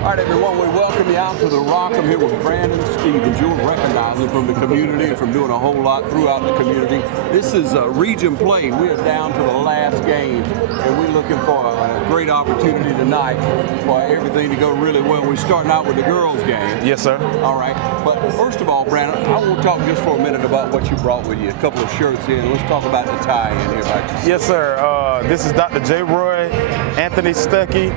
All right, everyone, we welcome you out to the Rock. I'm here with Brandon Stevens. You'll recognize him from the community and from doing a whole lot throughout the community. This is region play. We are down to the last game, and we're looking for a great opportunity tonight for everything to go really well. We're starting out with the girls' game. Yes, sir. All right, but first of all, Brandon, I want to talk just for a minute about what you brought with you. A couple of shirts in. Let's talk about the tie-in here. Right? Yes, sir. This is Dr. J. Roy, Anthony Stuckey,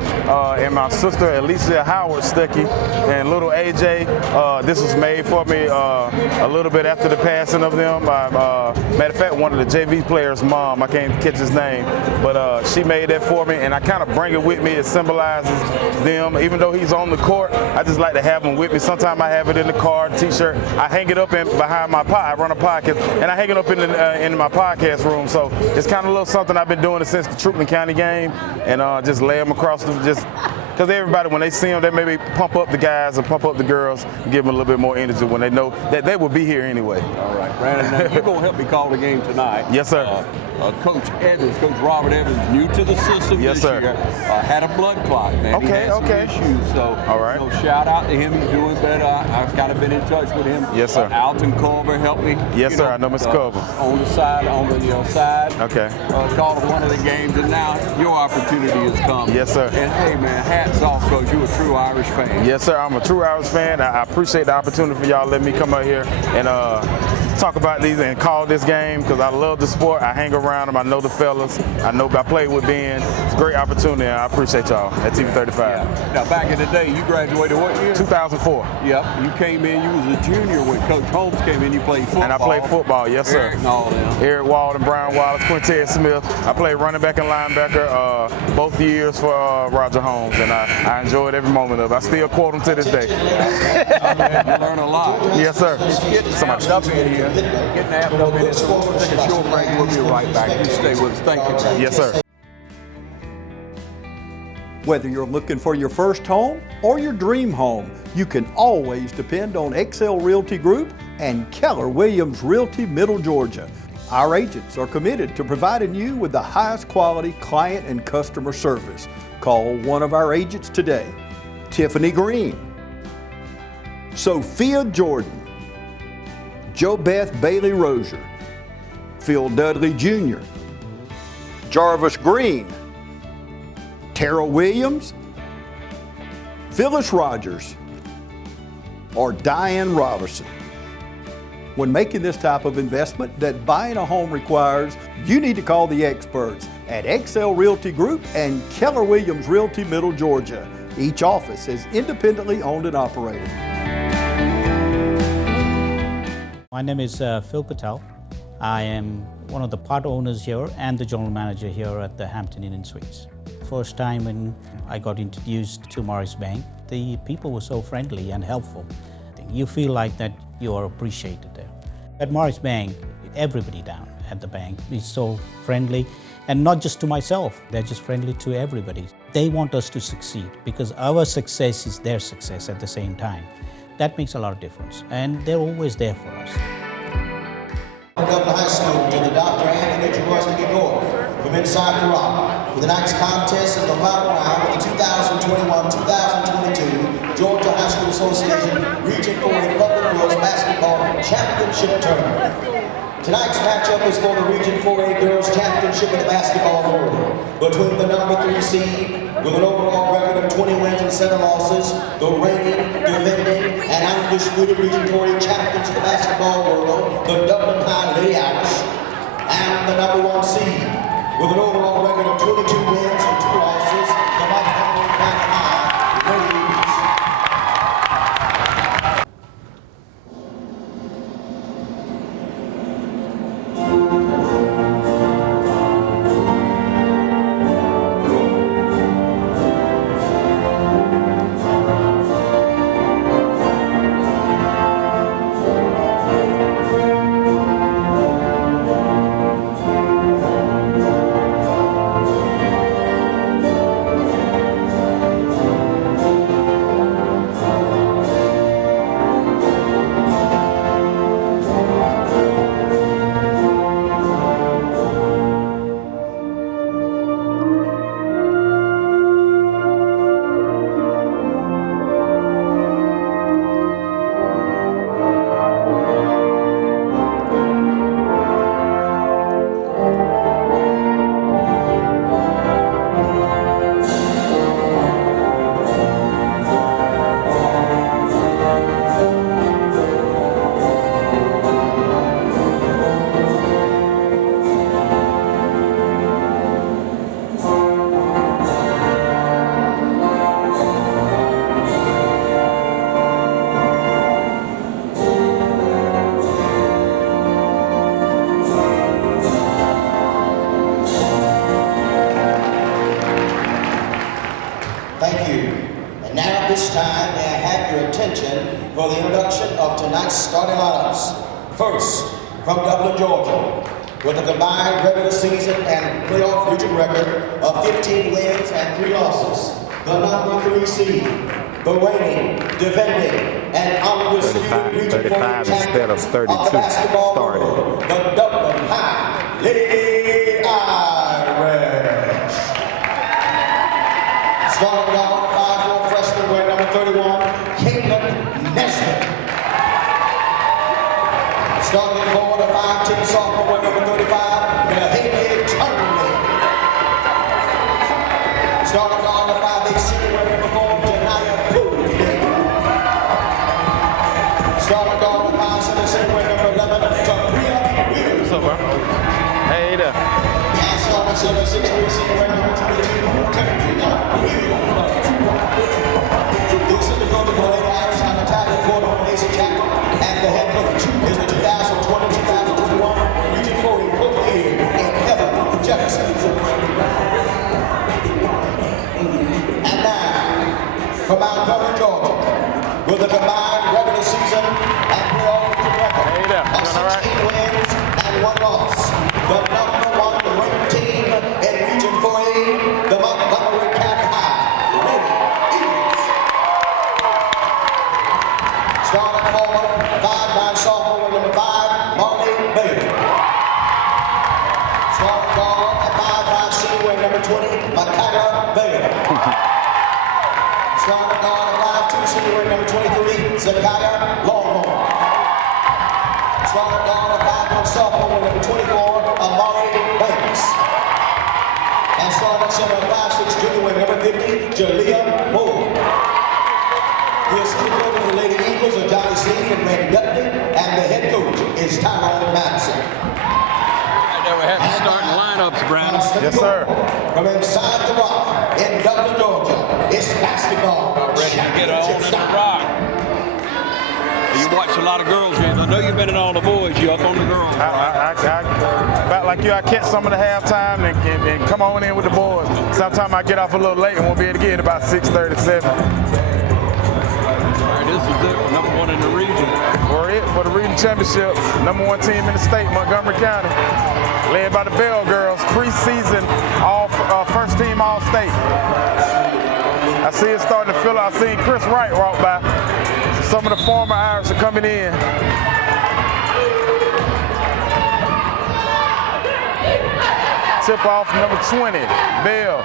and my sister Alicia Howard Stuckey, and little AJ. This was made for me a little bit after the passing of them. Matter of fact, one of the JV players' mom, I can't catch his name, but she made that for me, and I kind of bring it with me. It symbolizes them. Even though he's on the court, I just like to have him with me. Sometimes I have it in the car, T-shirt. I hang it up behind my pod. I run a podcast, and I hang it up in my podcast room. So it's kind of a little something I've been doing it since the Truman County game, and just lay them across just. Because everybody, when they see them, they maybe pump up the guys and pump up the girls, and give them a little bit more energy when they know that they will be here anyway. All right, Brandon, now you're going to help me call the game tonight. Yes, sir. Coach Evans, Coach Robert Evans, new to the system yes, this sir. year, had a blood clot, man. Okay, he had some issues, so all right. Shout out to him. He's doing better. I've kind of been in touch with him. Yes, sir. Alton Culver helped me. Yes, sir. I know Mr. Culver. On the side, on the side. Okay. Called one of the games, and now your opportunity has come. Yes, sir. And hey, man, hats off, Coach. You're a true Irish fan. Yes, sir. I'm a true Irish fan. I appreciate the opportunity for y'all letting me come out here and talk about these and call this game because I love the sport. I hang around them. I know the fellas. I played with Ben. It's a great opportunity, and I appreciate y'all at TV 35. Yeah. Now, back in the day, you graduated what year? 2004. Yep. You came in. You was a junior when Coach Holmes came in. You played football. And I played football. Yes, sir. Eric and all them. Eric Walden, Brian Wallace, Quintez Smith. I played running back and linebacker both years for Roger Holmes, and I enjoyed every moment of it. I still quote him to this day. You learn a lot. Yes, sir. Getting amped up in here. Getting amped up in here. So we'll take a short break. We'll be right back. You stay with us. Thank you, Brandon. Yes, sir. Whether you're looking for your first home or your dream home, you can always depend on XL Realty Group and Keller Williams Realty Middle Georgia. Our agents are committed to providing you with the highest quality client and customer service. Call one of our agents today. Tiffany Green, Sophia Jordan, JoBeth Bailey Rozier, Phil Dudley Jr., Jarvis Green, Tara Williams, Phyllis Rogers, or Diane Robertson. When making this type of investment that buying a home requires, you need to call the experts at XL Realty Group and Keller Williams Realty Middle Georgia. Each office is independently owned and operated. My name is Phil Patel. I am one of the part owners here and the general manager here at the Hampton Inn & Suites. First time when I got introduced to Morris Bank, the people were so friendly and helpful. You feel like that you are appreciated there. At Morris Bank, everybody down at the bank is so friendly, and not just to myself, they're just friendly to everybody. They want us to succeed because our success is their success at the same time. That makes a lot of difference, and they're always there for us. Dublin High School to the Dr. Anthony Jaworski North from inside the rock for the next contest in the final round of the 2021-2022 Georgia High School Association Region 4A Public Girls Basketball Championship Tournament. Tonight's matchup is for the Region 4A Girls Championship in the basketball world between the number 3 seed with an overall record of 20 wins and 7 losses, the reigning, defending, and undisputed Region 4A champions of the basketball world, the Dublin High Lady Irish, and the number 1 seed with an overall record of 22 wins and 2 losses, the Montgomery High Ladies. this time, may I have your attention for the introduction of tonight's starting lineups. First, from Dublin, Georgia, with a combined regular season and playoff region record of 15 wins and 3 losses, the number 3 seed, the reigning, defending, and undisputed region 35 instead of 32 basketball started. world, the Dublin High Lady Irish. Starting guard, 5'4" freshman, wearing number 31, Caitlin Nesbitt. Starting forward, a 5'10" sophomore, wearing number 35, Haley Turnley. Starting guard, a 5'8" senior, wearing number 4, Janaya Pooley. Starting guard, a 5'7" senior, wearing number 11, Tabria Williams. What's up, bro? Hey there. And starting 7'6" senior, wearing number 22, Tabria Williams. This is the coach of the Lady Irish on the title quarter, Mason Jackson, and the head coach is the 2020-2021 Region 4 Coach of the Year in Evan Jefferson. And now, from Montgomery, Georgia, with a combined regular season and playoff record of 16 wins and 1 loss, the number 1 ranked team in Region 4A, the Montgomery County High. Starting forward, 5'9" sophomore, number 5, Marley Bailey. Starting guard at 5'5" senior, number 20, Makayla Bailey. Starting guard at 5'2" senior, number 23, Zakaya Longhorn. Starting guard at 5'1" sophomore, number 24, Amari Banks. And starting center at 5'6" junior, number 50, Jalea Moore. The assistant coach of the Lady Eagles are Johnny Sneed and Randy Dudley, and the head coach is Tyrone Madison. Right there we have the starting lineups, Brandon. Yes, sir. From inside the rock in Dublin, Georgia, it's basketball. Ready to get on in the rock. You watch a lot of girls games. I know you've been in all the boys. You up on the girls. About like you, I catch some of the halftime and come on in with the boys. Sometimes I get off a little late and won't be able to get it about 6:37. This is it, number 1 in the region. For the region championship, number 1 team in the state, Montgomery County, led by the Bell girls, preseason first team all-state. I see it starting to fill out. I seen Chris Wright walk by. Some of the former Irish are coming in. Tip off number 20, Bell.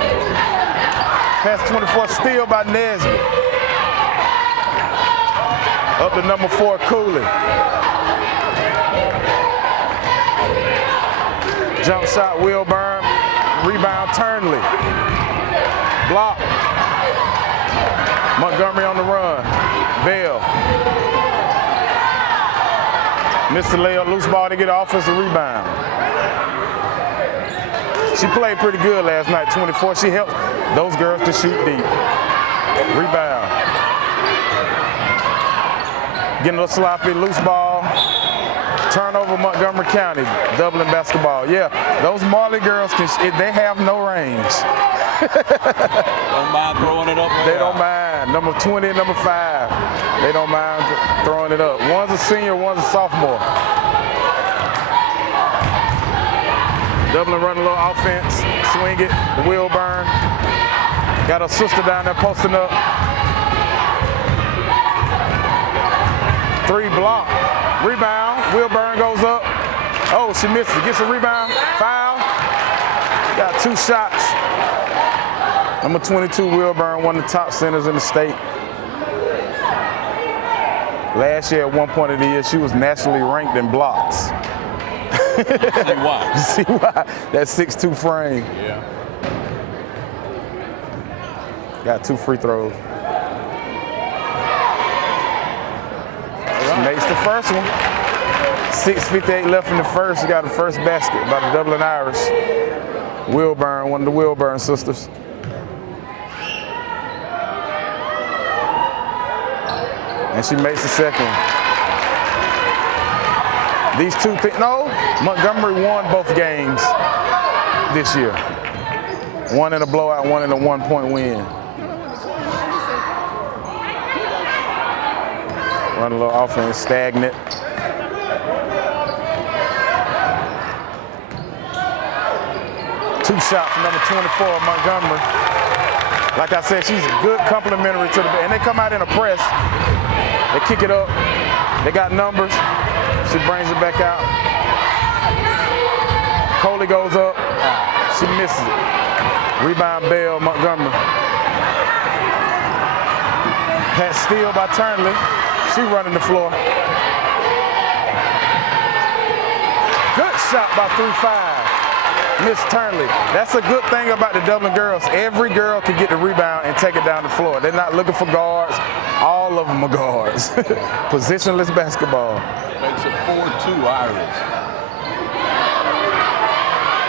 Pass 24, steal by Nesbitt. Up to number 4, Cooley. Jump shot, Wilburn. Rebound, Turnley. Block. Montgomery on the run. Bell. Missed the layup, loose ball to get an offensive rebound. She played pretty good last night, 24. She helped those girls to shoot deep. Rebound. Getting a little sloppy, loose ball. Turnover, Montgomery County, Dublin basketball. Yeah, those Marley girls, they have no range. Don't mind throwing it up. They don't mind. Number 20 and number 5. They don't mind throwing it up. One's a senior, one's a sophomore. Dublin running a little offense. Swing it, Wilburn. Got her sister down there posting up. 3 block. Rebound. Wilburn goes up. Oh, she missed it. Gets a rebound. Foul. Got 2 shots. Number 22, Wilburn, one of the top centers in the state. Last year, at one point of the year, she was nationally ranked in blocks. See why? You see why? That 6'2" frame. Yeah. Got 2 free throws. She makes the first one. 6:58 left in the first. She got the first basket by the Dublin Irish. Wilburn, one of the Wilburn sisters. And she makes the second. These two things, no, Montgomery won both games this year. One in a blowout, one in a 1-point win. Run a little offense, stagnant. Two shot from number 24, Montgomery. Like I said, she's good complementary to the, and they come out in a press. They kick it up. They got numbers. She brings it back out. Coley goes up. She misses it. Rebound Bell, Montgomery. Pat steal by Turnley. She running the floor. Good shot by 3-5. Miss Turnley. That's a good thing about the Dublin girls. Every girl can get the rebound and take it down the floor. They're not looking for guards. All of them are guards. Positionless basketball. Makes it 4-2 Irish.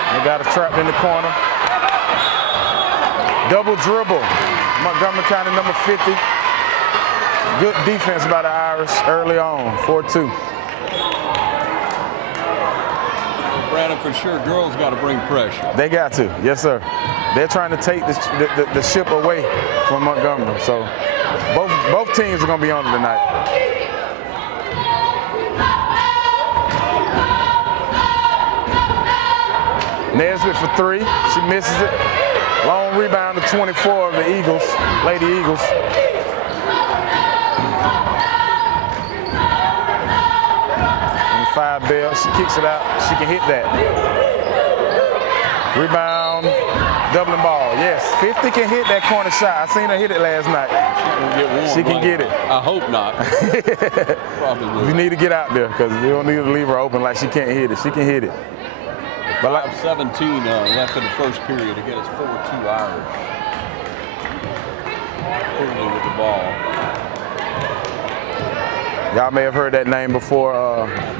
They got her trapped in the corner. Double dribble. Montgomery County number 50. Good defense by the Irish early on, 4-2. Brandon, for sure, girls got to bring pressure. They got to, yes sir. They're trying to take the ship away from Montgomery. So both teams are going to be on it tonight. Nesbitt for three, she misses it. Long rebound to 24 of the Eagles, Lady Eagles. And 5 Bell, she kicks it out, she can hit that. Rebound, Dublin ball, yes. 50 can hit that corner shot. I seen her hit it last night. She can get it. I hope not. Probably. You need to get out there because you don't need to leave her open like she can't hit it. She can hit it. But like 17 left in the first period. Again, it's 4-2 Irish. Quickly with the ball. Y'all may have heard that name before.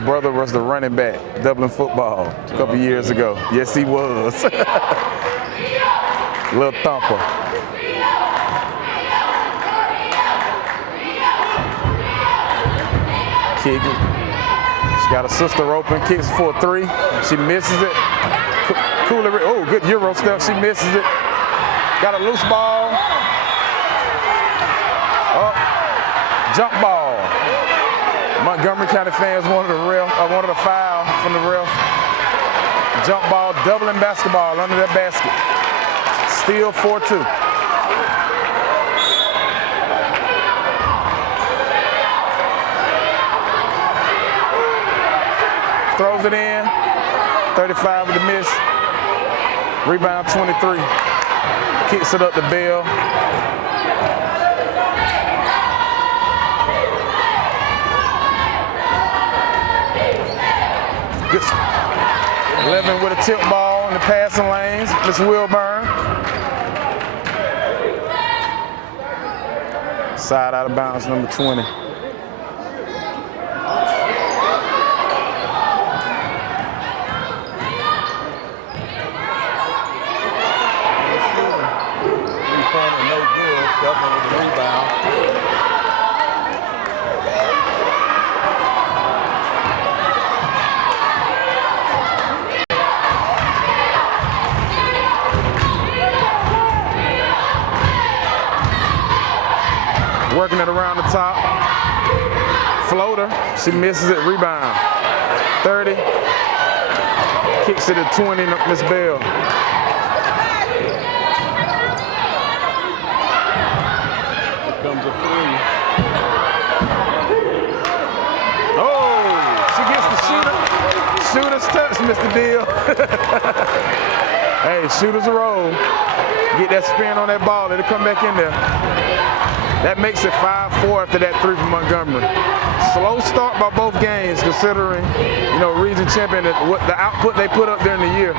Brother was the running back, Dublin football, a couple years ago. Yes, he was. Little thumper. Kick it. She got a sister open, kicks for a 3. She misses it. Cooler, oh, good Euro step. She misses it. Got a loose ball. Oh, jump ball. Montgomery County fans wanted a foul from the ref. Jump ball, Dublin basketball under that basket. Still 4-2. Throws it in, 35 with the miss. Rebound 23. Kicks it up to Bell. Good. 11 with a tip ball in the passing lanes. Miss Wilburn. Side out of bounds, number 20. Dublin with the rebound. Working it around the top. Floater, she misses it, rebound. 30, kicks it at 20, Miss Bell. Comes a 3. Oh, she gets the shooter. Shooter's touch, Mr. Deal. Hey, shooters a roll. Get that spin on that ball, it'll come back in there. That makes it 5-4 after that 3 from Montgomery. Slow start by both games, considering, region champion, what the output they put up during the year.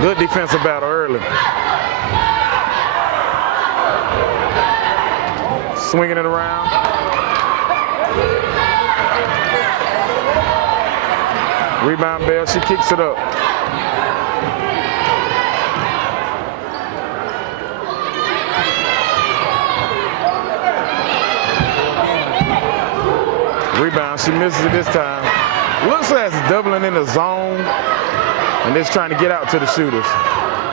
Good defensive battle early. Swinging it around. Rebound Bell, she kicks it up. Rebound, she misses it this time. Looks like it's Dublin in the zone, and it's trying to get out to the shooters.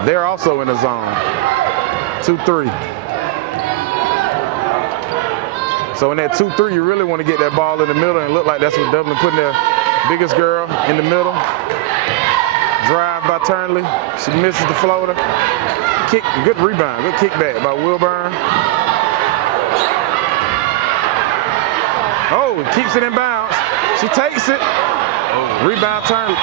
They're also in the zone. 2-3. So in that 2-3, you really want to get that ball in the middle, and it looked like that's what Dublin putting their biggest girl in the middle. Drive by Turnley. She misses the floater. Kick, good rebound, good kickback by Wilburn. Oh, keeps it in bounds. She takes it. Oh. Rebound Turnley.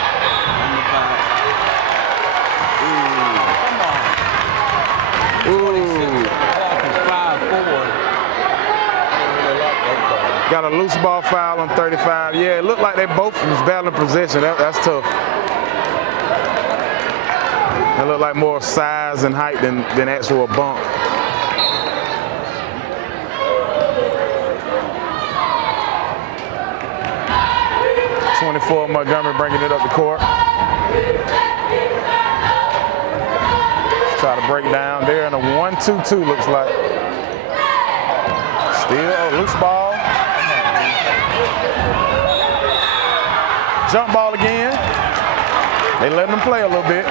Got a loose ball foul on 35. Yeah, it looked like they both was battling possession. That's tough. It looked like more size and height than actual bump. .24 Montgomery bringing it up the court. Try to break down there in a 1-2-2 looks like. Still a loose ball. Jump ball again. They letting them play a little bit.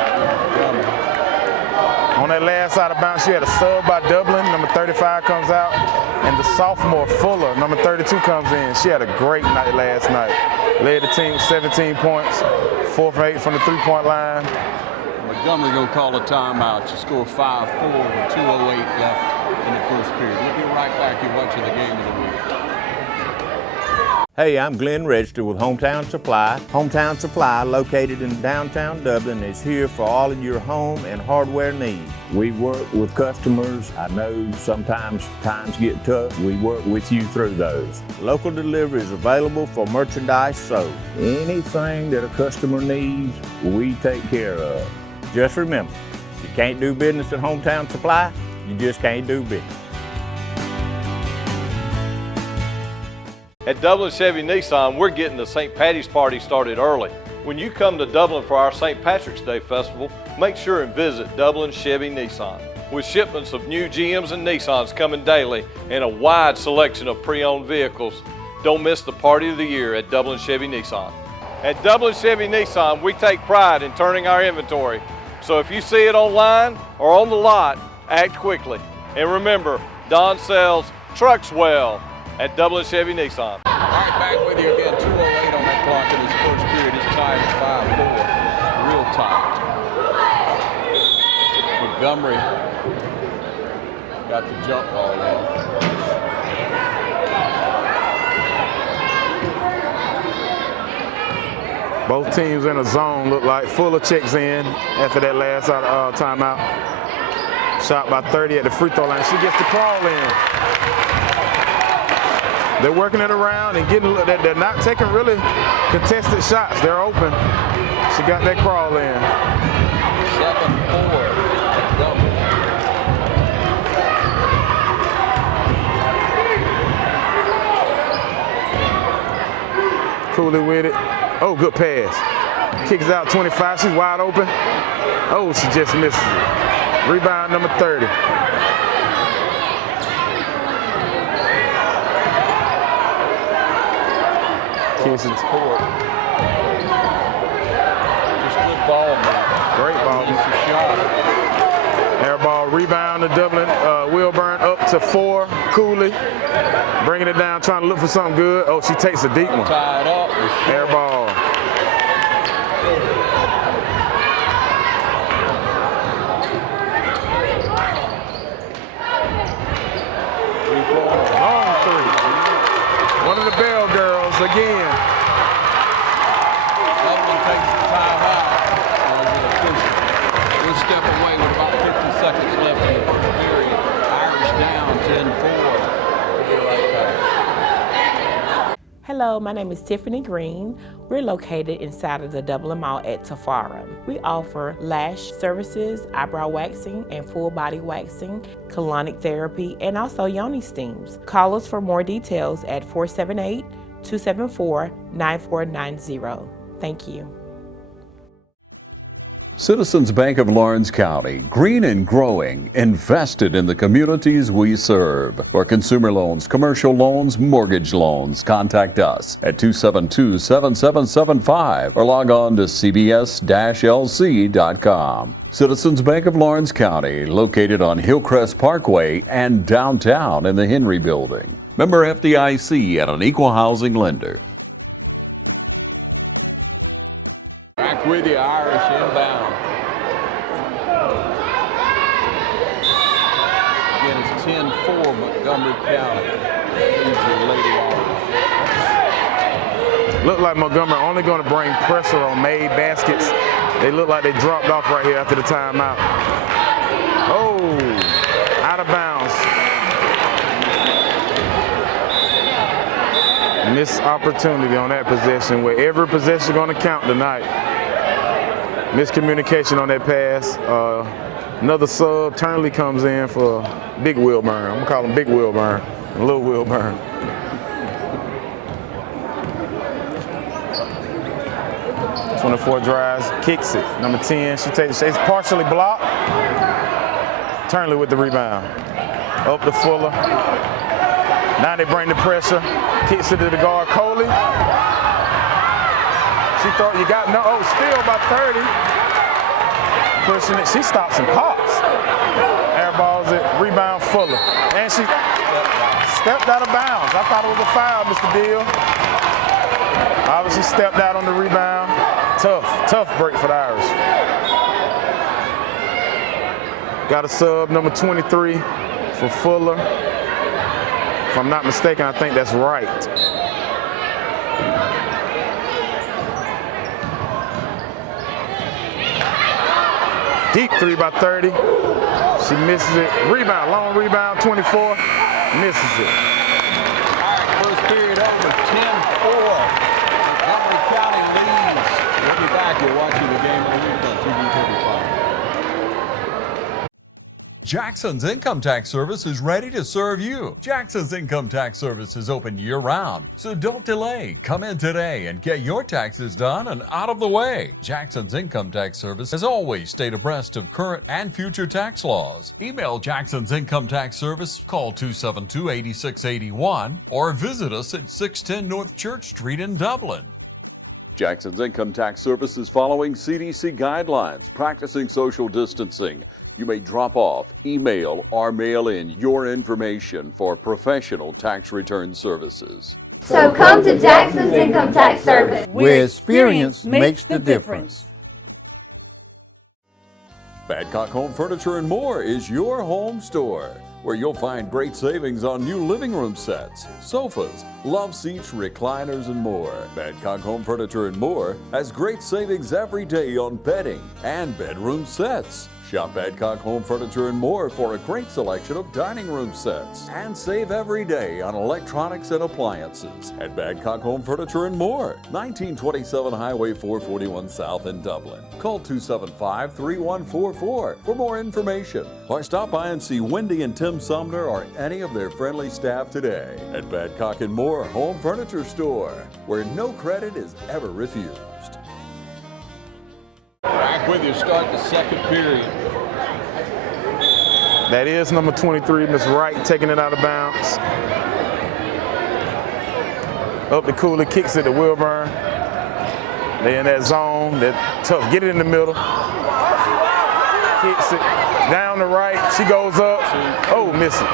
On that last side of bounce, you had a sub by Dublin. Number 35 comes out. And the sophomore Fuller, number 32, comes in. She had a great night last night. Led the team with 17 points, 4 for 8 from the three-point line. Montgomery gonna call a timeout. She scored 5-4 with 2:08 left in the first period. We'll be right back. You're watching the game of the week. Hey, I'm Glenn Register with Hometown Supply. Hometown Supply, located in downtown Dublin, is here for all of your home and hardware needs. We work with customers. I know sometimes times get tough. We work with you through those. Local delivery is available for merchandise sold. Anything that a customer needs, we take care of. Just remember, if you can't do business at Hometown Supply, you just can't do business. At Dublin Chevy Nissan, we're getting the St. Patty's Party started early. When you come to Dublin for our St. Patrick's Day Festival, make sure and visit Dublin Chevy Nissan. With shipments of new GMs and Nissans coming daily and a wide selection of pre-owned vehicles, don't miss the party of the year at Dublin Chevy Nissan. At Dublin Chevy Nissan, we take pride in turning our inventory. So if you see it online or on the lot, act quickly. And remember, Don sells trucks well at Dublin Chevy Nissan. All right, back with you again. 2:08 on that clock in this first period. It's tied at 5-4. Real tight. Montgomery got the jump ball in. Both teams in a zone look like. Fuller checks in after that last timeout. Shot by 30 at the free throw line. She gets the crawl in. They're working it around and getting, they're not taking really contested shots. They're open. She got that crawl in. 7-4. Cooley with it. Oh, good pass. Kicks out 25. She's wide open. Oh, she just misses it. Rebound number 30. Kisses court. Just good ball, man. Great ball. Just a shot. Air ball rebound to Dublin. Wilburn up to 4. Cooley bringing it down, trying to look for something good. Oh, she takes a deep one. Tied up. Air ball. Long three. One of the Bell girls again. Dublin takes the timeout. We'll step away with about 50 seconds left in the first period. Irish down 10-4. We'll be right back. Hello, my name is Tiffany Green. We're located inside of the Dublin Mall at Tafara. We offer lash services, eyebrow waxing, and full body waxing, colonic therapy, and also yoni steams. Call us for more details at 478-274-9490. Thank you. Citizens Bank of Lawrence County, green and growing, invested in the communities we serve. For consumer loans, commercial loans, mortgage loans, contact us at 272-7775 or log on to cbs-lc.com. Citizens Bank of Lawrence County, located on Hillcrest Parkway and downtown in the Henry Building. Member FDIC and an equal housing lender. Back with you, Irish inbound. Again, it's 10-4 Montgomery County. Leads the Lady Irish. Look like Montgomery only going to bring pressure on made baskets. They look like they dropped off right here after the timeout. Oh, out of bounds. Missed opportunity on that possession, where every possession going to count tonight. Miscommunication on that pass. Another sub, Turnley comes in for Big Wilburn. I'm going to call him Big Wilburn and Little Wilburn. .24 drives, kicks it. Number 10, she takes the chase, partially blocked. Turnley with the rebound. Up to Fuller. Now they bring the pressure. Kicks it to the guard, Coley. She thought you got no, oh, still by 30. Pushing it, she stops and pops. Airballs it, rebound Fuller. And she stepped out of bounds. I thought it was a foul, Mr. Deal. Obviously stepped out on the rebound. Tough break for the Irish. Got a sub, number 23 for Fuller. If I'm not mistaken, I think that's right. Deep three by 30. She misses it. Rebound, long rebound, 24. Misses it. All right, first period over, 10-4. Montgomery County leads. We'll be back. You're watching the game on TV 35. Jackson's Income Tax Service is ready to serve you. Jackson's Income Tax Service is open year-round, so don't delay. Come in today and get your taxes done and out of the way. Jackson's Income Tax Service has always stayed abreast of current and future tax laws. Email Jackson's Income Tax Service, call 272-8681, or visit us at 610 North Church Street in Dublin. Jackson's Income Tax Service is following CDC guidelines, practicing social distancing. You may drop off, email, or mail in your information for professional tax return services. So come to Jackson's Income Tax Service, where experience makes the difference. Badcock Home Furniture and More is your home store, where you'll find great savings on new living room sets, sofas, love seats, recliners, and more. Badcock Home Furniture and More has great savings every day on bedding and bedroom sets. Shop Badcock Home Furniture and More for a great selection of dining room sets. And save every day on electronics and appliances at Badcock Home Furniture and More, 1927 Highway 441 South in Dublin. Call 275-3144 for more information, or stop by and see Wendy and Tim Sumner or any of their friendly staff today at Badcock and More Home Furniture Store, where no credit is ever refused. Back with you, start the second period. That is number 23, Miss Wright, taking it out of bounds. Up to Cooley, kicks it to Wilburn. They in that zone, they're tough. Get it in the middle. Kicks it down the right. She goes up. Oh, miss it.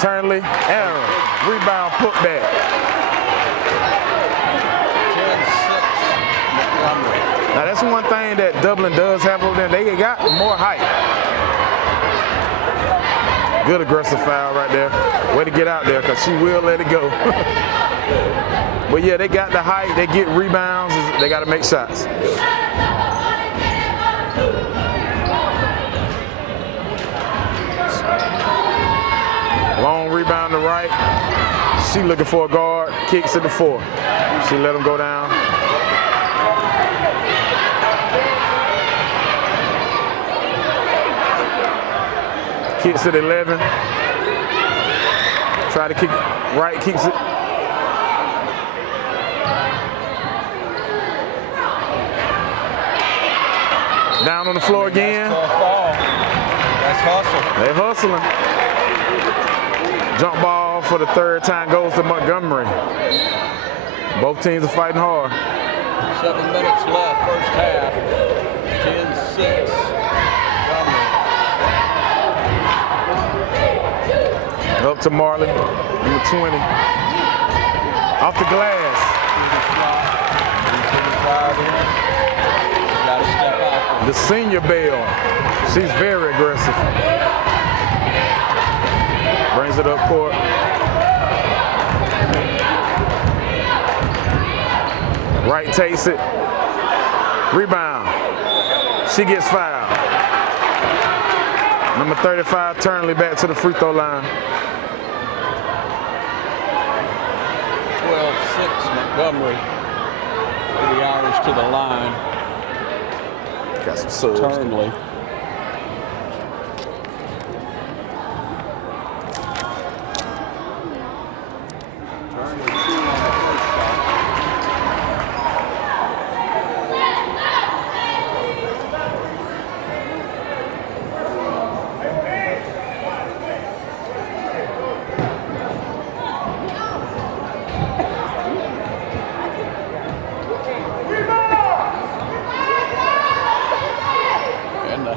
Turnley, Aaron, rebound, put back. 10-6. Now that's one thing that Dublin does have over there. They got more height. Good aggressive foul right there. Way to get out there, because she will let it go. But yeah, they got the height. They get rebounds. They got to make shots. Long rebound to right. She looking for a guard. Kicks it to 4. She let him go down. Kicks it 11. Try to kick it right, keeps it. Down on the floor again. That's hustle. They're hustling. Jump ball for the third time goes to Montgomery. Both teams are fighting hard. 7 minutes left, first half. 10-6. Up to Marley, number 20. Off the glass. Got to step out. The senior Bell. She's very aggressive. Brings it up court. Wright takes it. Rebound. She gets fouled. Number 35, Turnley back to the free throw line. 12-6 Montgomery. The Irish to the line. Got some subs. Turnley.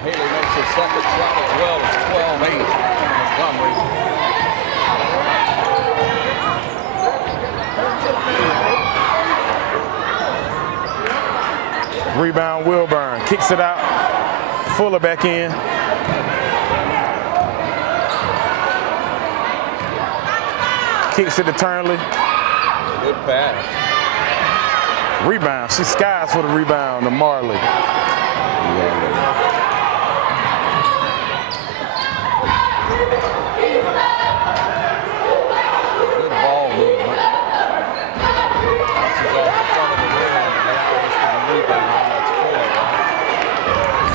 Haley makes his second shot as well. It's 12-8 Montgomery. Rebound Wilburn. Kicks it out. Fuller back in. Kicks it to Turnley. Good pass. Rebound. She skies for the rebound to Marley.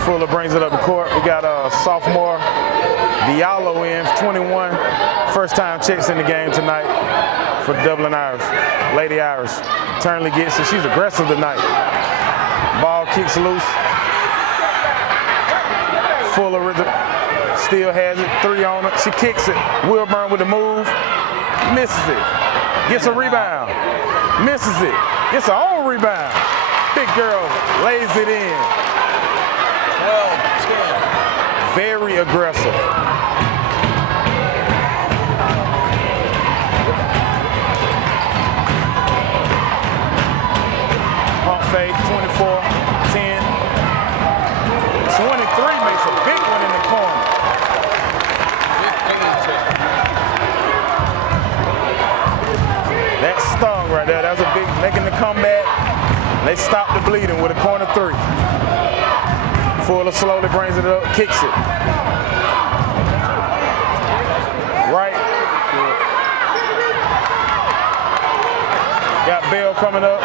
Fuller brings it up the court. We got a sophomore Diallo in, 21. First time checks in the game tonight for Dublin Irish, Lady Irish. Turnley gets it. She's aggressive tonight. Ball kicks loose. Fuller with it. Still has it. 3 on it. She kicks it. Wilburn with the move. Misses it. Gets a rebound. Misses it. Gets her own rebound. Big girl lays it in. 12-10. Very aggressive. Pump fake, 24-10. 23 makes a big one in the corner. That stung right there. That was a big, making the comeback. They stopped the bleeding with a corner 3. Fuller slowly brings it up, kicks it. Right. Got Bell coming up.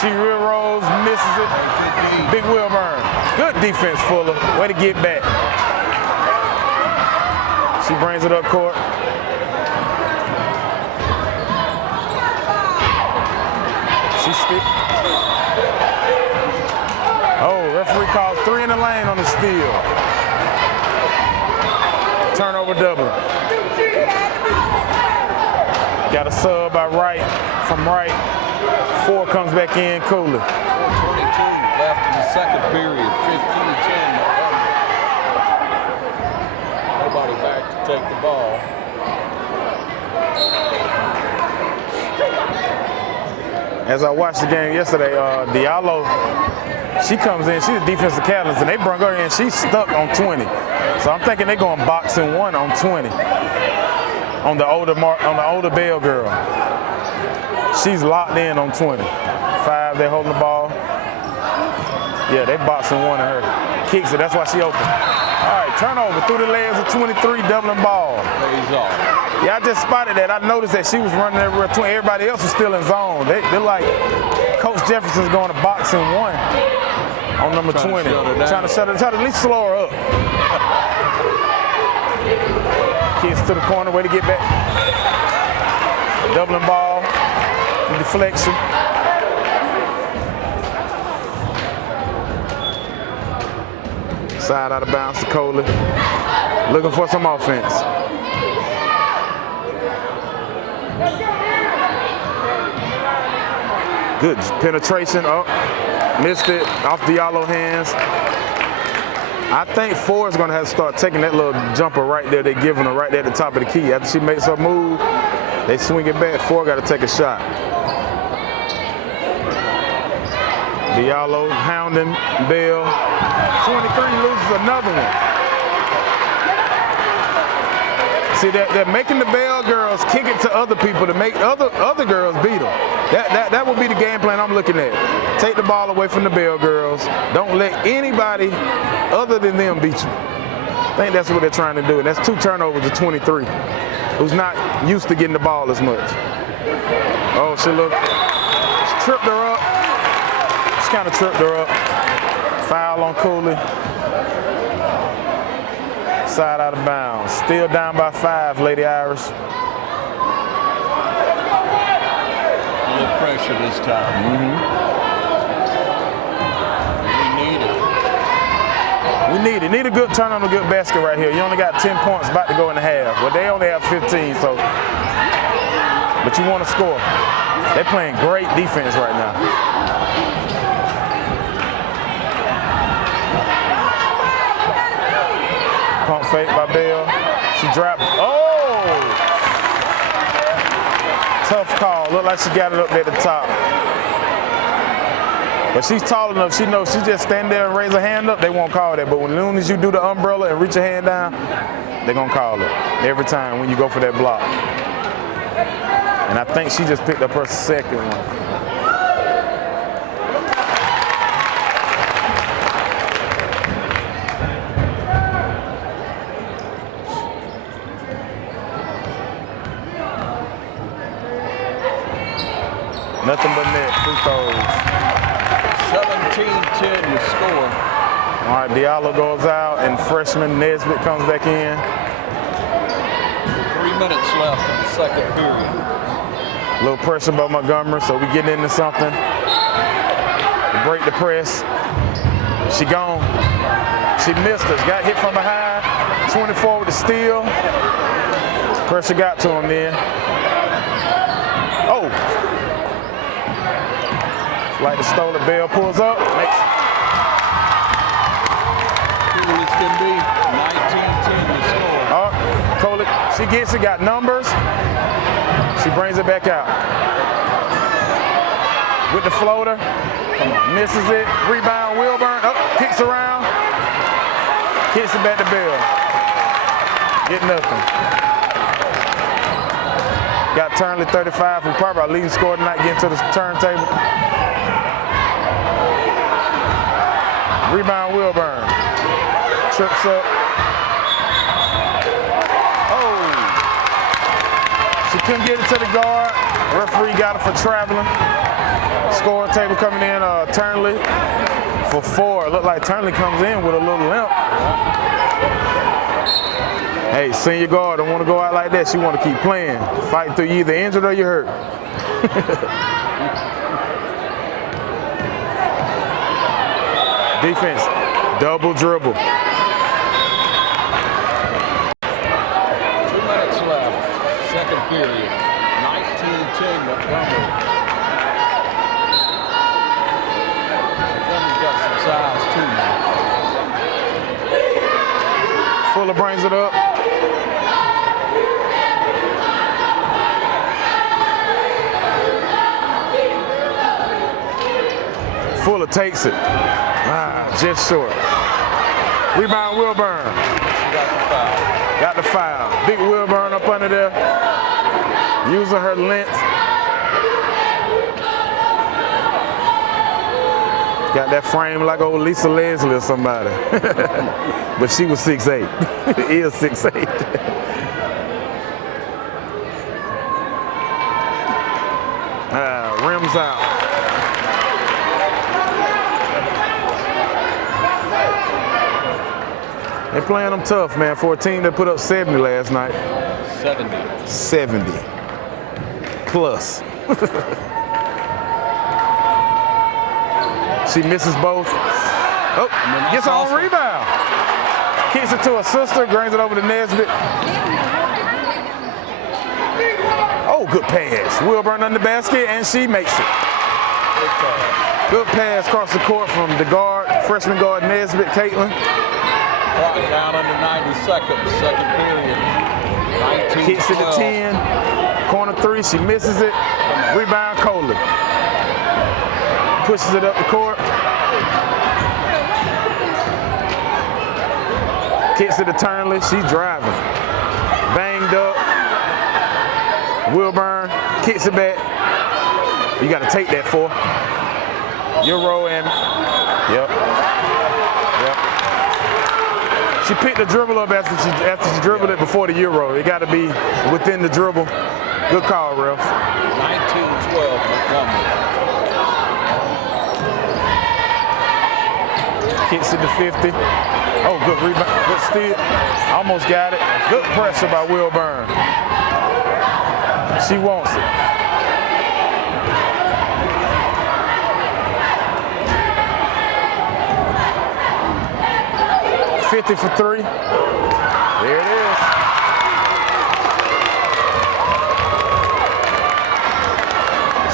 She rear rolls, misses it. Big Wilburn. Good defense, Fuller. Way to get back. She brings it up court. She still. Oh, referee calls 3 in the lane on the steal. Turnover Dublin. Got a sub by Wright from Wright. 4 comes back in, Cooley. 4:22 left in the second period. 15-10 Montgomery. Nobody back to take the ball. As I watched the game yesterday, Diallo, she comes in, she's a defensive catalyst, and they brought her in, she's stuck on 20. So I'm thinking they're going boxing 1 on 20 on the older Bell girl. She's locked in on 20. 5, they're holding the ball. Yeah, they boxing 1 of her. Kicks it, that's why she open. All right, turnover through the legs of 23, Dublin ball. Plays off. Yeah, I just spotted that. I noticed that she was running everywhere. Everybody else was still in zone. They're like, Coach Jefferson's going to boxing 1 on number 20. Trying to shut her, try to at least slow her up. Kids to the corner, way to get back. Dublin ball, deflection. Side out of bounds to Coley. Looking for some offense. Good penetration. Oh, missed it off Diallo hands. I think 4 is going to have to start taking that little jumper right there. They're giving her right there at the top of the key. After she makes her move, they swing it back. 4 got to take a shot. Diallo hounding Bell. 23 loses another one. See, they're making the Bell girls kick it to other people to make other girls beat them. That would be the game plan I'm looking at. Take the ball away from the Bell girls. Don't let anybody other than them beat you. I think that's what they're trying to do. And that's 2 turnovers to 23, who's not used to getting the ball as much. Oh, she tripped her up. She kind of tripped her up. Foul on Cooley. Side out of bounds. Still down by 5, Lady Irish. A little pressure this time. We need it. Need a good turn on a good basket right here. You only got 10 points about to go in the half. Well, they only have 15, so. But you want to score. They're playing great defense right now. Pump fake by Bell. She dropped. Oh! Tough call. Looked like she got it up there at the top. But she's tall enough. She knows she just stand there and raise her hand up, they won't call that. But when as soon as you do the umbrella and reach your hand down, they're going to call it every time when you go for that block. And I think she just picked up her second one. Nothing but net, free throws. 17-10 your score. All right, Diallo goes out, and freshman Nesbitt comes back in. 3 minutes left in the second period. A little pressure by Montgomery, so we getting into something. To break the press. She gone. She missed us. Got hit from behind. 24 with the steal. Pressure got to him then. Oh. Like the stolen Bell pulls up. Makes Cool as can be. 19-10 your score. Oh, Coley, she gets it, got numbers. She brings it back out. With the floater. Misses it. Rebound, Wilburn. Up, kicks around. Kicks it back to Bell. Get nothing. Got Turnley 35, who's probably our leading scorer tonight, getting to the turntable. Rebound, Wilburn. Trips up. Oh. She couldn't get it to the guard. Referee got her for traveling. Scoring table coming in, Turnley for 4. Looked like Turnley comes in with a little limp. Hey, senior guard don't want to go out like that. She want to keep playing. Fighting through you either injured or you hurt. Defense, double dribble. 2 minutes left, second period. 19-10 Montgomery. Montgomery's got some size too now. Fuller brings it up. Fuller takes it. Just short. Rebound, Wilburn. Got the foul. Big Wilburn up under there. Using her length. Got that frame like old Lisa Leslie or somebody. But she was 6'8". Is 6'8". Rims out. They're playing them tough, man, for a team that put up 70 last night. 70 plus. She misses both. Oh, gets her own rebound. Kicks it to her sister, brings it over to Nesbitt. Oh, good pass. Wilburn under the basket, and she makes it. Good pass across the court from the guard, freshman guard Nesbitt, Caitlin. Clock down under 90 seconds, second period. 19-12. Kicks it to 10. Corner three, she misses it. Rebound, Coley. Pushes it up the court. Kicks it to Turnley, she's driving. Banged up. Wilburn kicks it back. You got to take that for. Euro and, yep. She picked the dribble up after she dribbled it before the Euro. It got to be within the dribble. Good call, ref. 19-12, Montgomery. Kicks it to 50. Oh, good rebound, good steal. Almost got it. Good pressure by Wilburn. She wants it. $50 for three. There it is.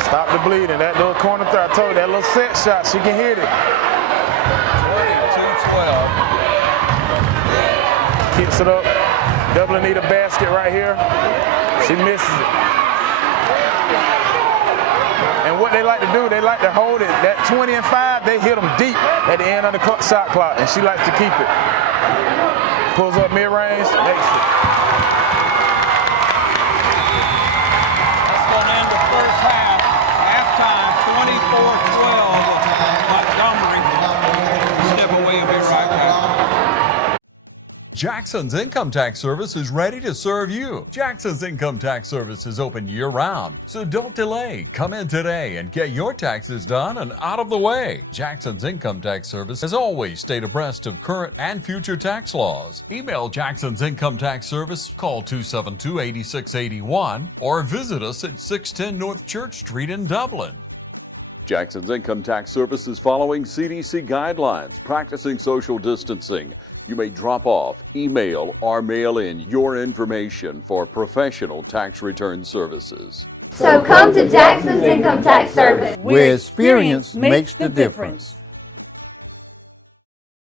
Stop the bleeding. That little corner throw. I told you, that little set shot, she can hit it. 22-12. Kicks it up. Dublin need a basket right here. She misses it. And what they like to do, they like to hold it. That 20 and 5, they hit them deep at the end of the shot clock, and she likes to keep it. Pulls up mid-range, makes it. That's going to end the first half. Halftime, 24-12. Montgomery. Step away a bit right now. Jackson's Income Tax Service is ready to serve you. Jackson's Income Tax Service is open year-round, so don't delay. Come in today and get your taxes done and out of the way. Jackson's Income Tax Service has always stayed abreast of current and future tax laws. Email Jackson's Income Tax Service, call 272-8681, or visit us at 610 North Church Street in Dublin. Jackson's Income Tax Service is following CDC guidelines, practicing social distancing. You may drop off, email, or mail in your information for professional tax return services. So come to Jackson's Income Tax Service, where experience makes the difference.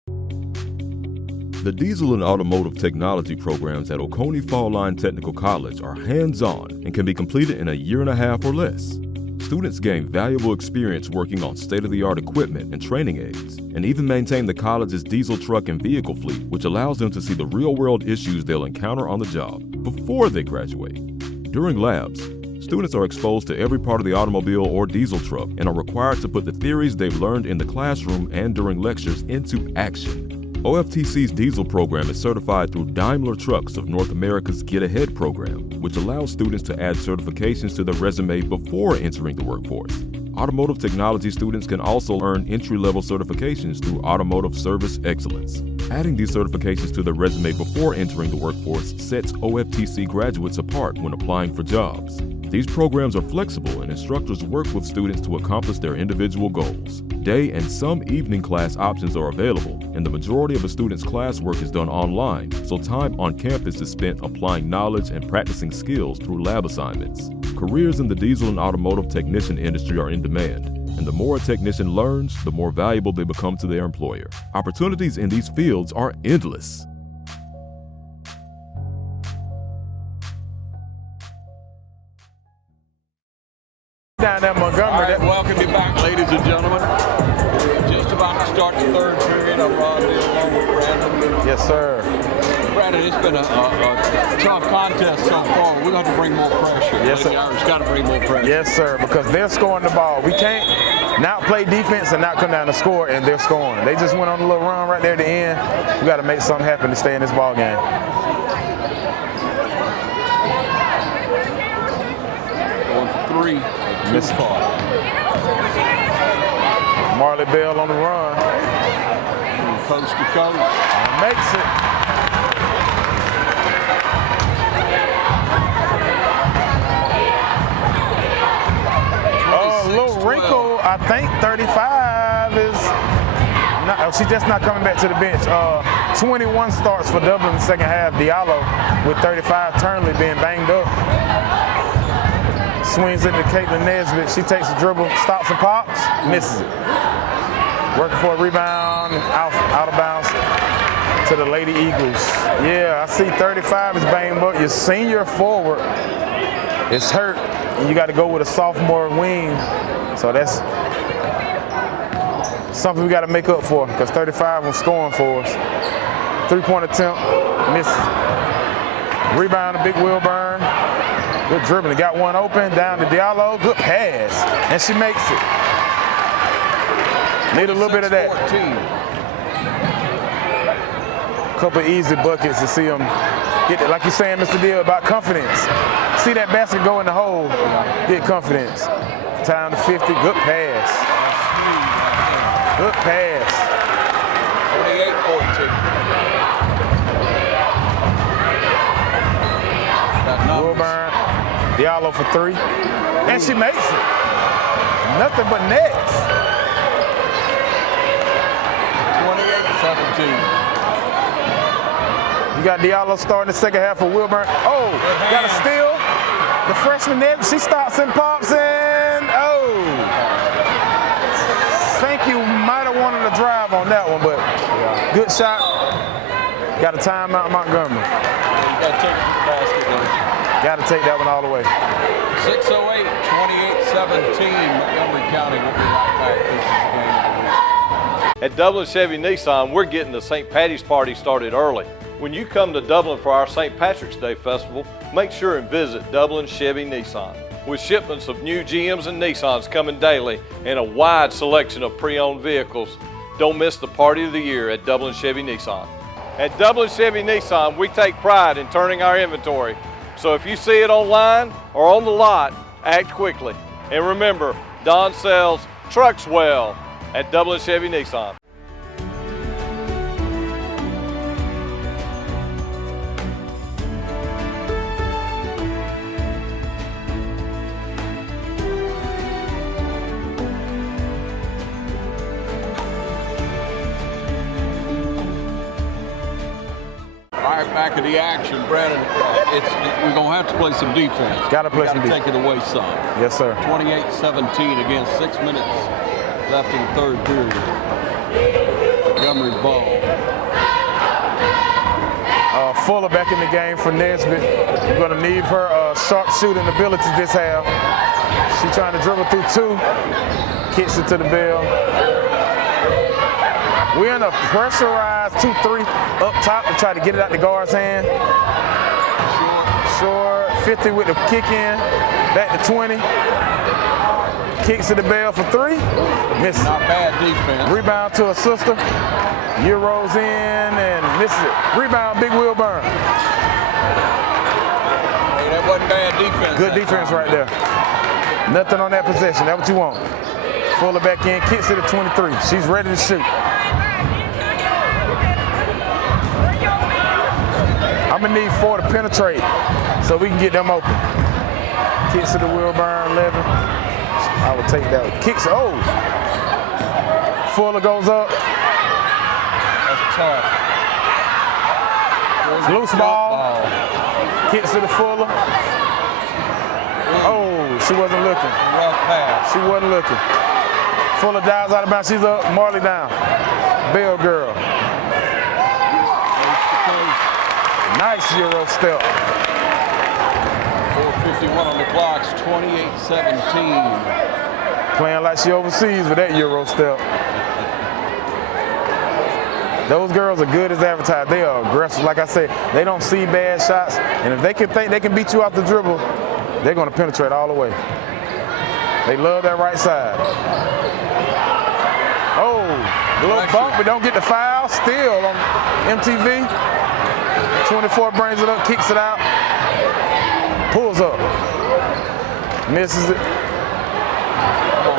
The diesel and automotive technology programs at Oconee Fall Line Technical College are hands-on and can be completed in a year and a half or less. Students gain valuable experience working on state-of-the-art equipment and training aids, and even maintain the college's diesel truck and vehicle fleet, which allows them to see the real-world issues they'll encounter on the job before they graduate. During labs, students are exposed to every part of the automobile or diesel truck and are required to put the theories they've learned in the classroom and during lectures into action. OFTC's diesel program is certified through Daimler Trucks of North America's Get Ahead program, which allows students to add certifications to their resume before entering the workforce. Automotive technology students can also earn entry-level certifications through Automotive Service Excellence. Adding these certifications to their resume before entering the workforce sets OFTC graduates apart when applying for jobs. These programs are flexible and instructors work with students to accomplish their individual goals. Day and some evening class options are available, and the majority of a student's classwork is done online, so time on campus is spent applying knowledge and practicing skills through lab assignments. Careers in the diesel and automotive technician industry are in demand, and the more a technician learns, the more valuable they become to their employer. Opportunities in these fields are endless. Down there, Montgomery. All right, welcome you back, ladies and gentlemen. Just about to start the third period. I'm Ron Deal along with Brandon. Yes, sir. Brandon, it's been a tough contest so far. We're going to have to bring more pressure. Yes, sir. Lady Irish got to bring more pressure. Yes, sir, because they're scoring the ball. We can't not play defense and not come down to score, and they're scoring. They just went on a little run right there at the end. We got to make something happen to stay in this ball game. Going for three. Missed far. Marley Bell on the run. Coast to coast. And makes it. A little wrinkle. I think 35 is not She's just not coming back to the bench. 21 starts for Dublin in the second half. Diallo with 35, Turnley being banged up. Swings it to Caitlin Nesbitt. She takes a dribble, stops and pops, misses it. Working for a rebound, out of bounds to the Lady Eagles. Yeah, I see 35 is banged up. Your senior forward is hurt, and you got to go with a sophomore wing. So that's something we got to make up for, because 35 was scoring for us. 3-point attempt, misses. Rebound to Big Wilburn. Good dribbling. Got one open, down to Diallo. Good pass, and she makes it. Need a little bit of that. Couple easy buckets to see them get it. Like you're saying, Mr. Deal, about confidence. See that basket go in the hole, get confidence. Time to 50, good pass. Good pass. 28-14. Wilburn, Diallo for 3, and she makes it. Nothing but nets. 28-17. You got Diallo starting the second half for Wilburn. Oh, got a steal. The freshman net, she stops and pops and think you might have wanted to drive on that one, but good shot. Got a timeout, Montgomery. Got to take the basket, though. Got to take that one all the way. 6:08, 28-17. Montgomery County will be right back. This is the game of the week. At Dublin Chevy Nissan, we're getting the St. Patty's Party started early. When you come to Dublin for our St. Patrick's Day Festival, make sure and visit Dublin Chevy Nissan. With shipments of new GMs and Nissans coming daily and a wide selection of pre-owned vehicles, don't miss the party of the year at Dublin Chevy Nissan. At Dublin Chevy Nissan, we take pride in turning our inventory. So if you see it online or on the lot, act quickly. And remember, Don sells trucks well at Dublin Chevy Nissan. Right back of the action, Brandon. We're going to have to play some defense. Got to play some defense. Take it away some. Yes, sir. 28-17 again, 6 minutes left in the third period. Montgomery ball. Fuller back in the game for Nesbitt. We're going to need her sharp shooting ability this half. She's trying to dribble through 2. Kicks it to the bell. We're in a pressurized 2-3 up top to try to get it out the guard's hand. Short, 50 with the kick in, back to 20. Kicks to the bell for 3, misses. Not bad defense. Rebound to a sister. Euros in and misses it. Rebound, Big Wilburn. Hey, that wasn't bad defense. Good defense right there. Nothing on that possession. That's what you want. Fuller back in, kicks it at 23. She's ready to shoot. I'm gonna need 4 to penetrate so we can get them open. Kicks to the Wilburn 11. I would take that. Kicks, Fuller goes up. That's tough. Loose ball. Kicks to the Fuller. She wasn't looking. Rough pass. She wasn't looking. Fuller dives out of bounds. She's up. Marley down. Bell girl. Nice Euro step. 4:51 on the clock. 28-17. Playing like she overseas with that Euro step. Those girls are good as advertised. They are aggressive. Like I said, they don't see bad shots. And if they can think they can beat you off the dribble, they're going to penetrate all the way. They love that right side. A little bump, but don't get the foul. Still on MTV. 24 brings it up, kicks it out. Pulls up. Misses it.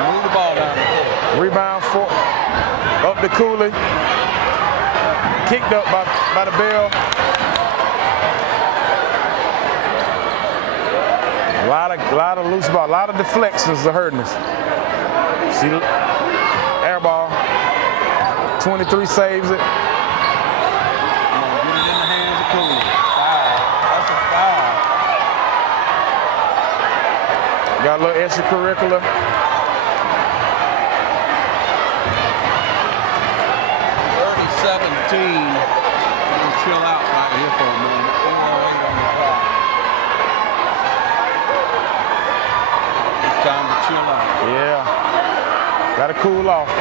Move the ball down. Rebound for up to Cooley. Kicked up by the bell. A lot of loose ball, a lot of deflections are hurting us. Air ball. 23 saves it. Get it in the hands of Cooley. Foul. That's a foul. Got a little extracurricular. 30-17. We'll chill out right here for a moment. 4-8 on the clock. It's time to chill out. Yeah. Got to cool off.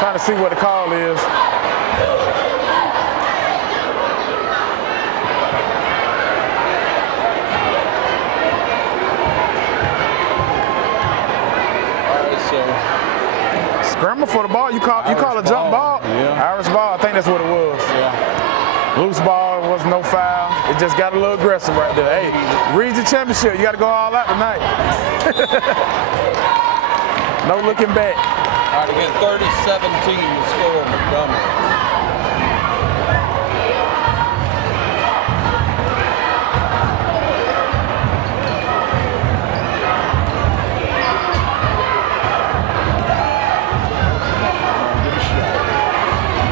Trying to see what the call is. Scramble for the ball. You call a jump ball? Yeah. Irish ball. I think that's what it was. Yeah. Loose ball. It was no foul. It just got a little aggressive right there. Hey, region championship. You got to go all out tonight. No looking back. All right, again, 30-17 to score Montgomery.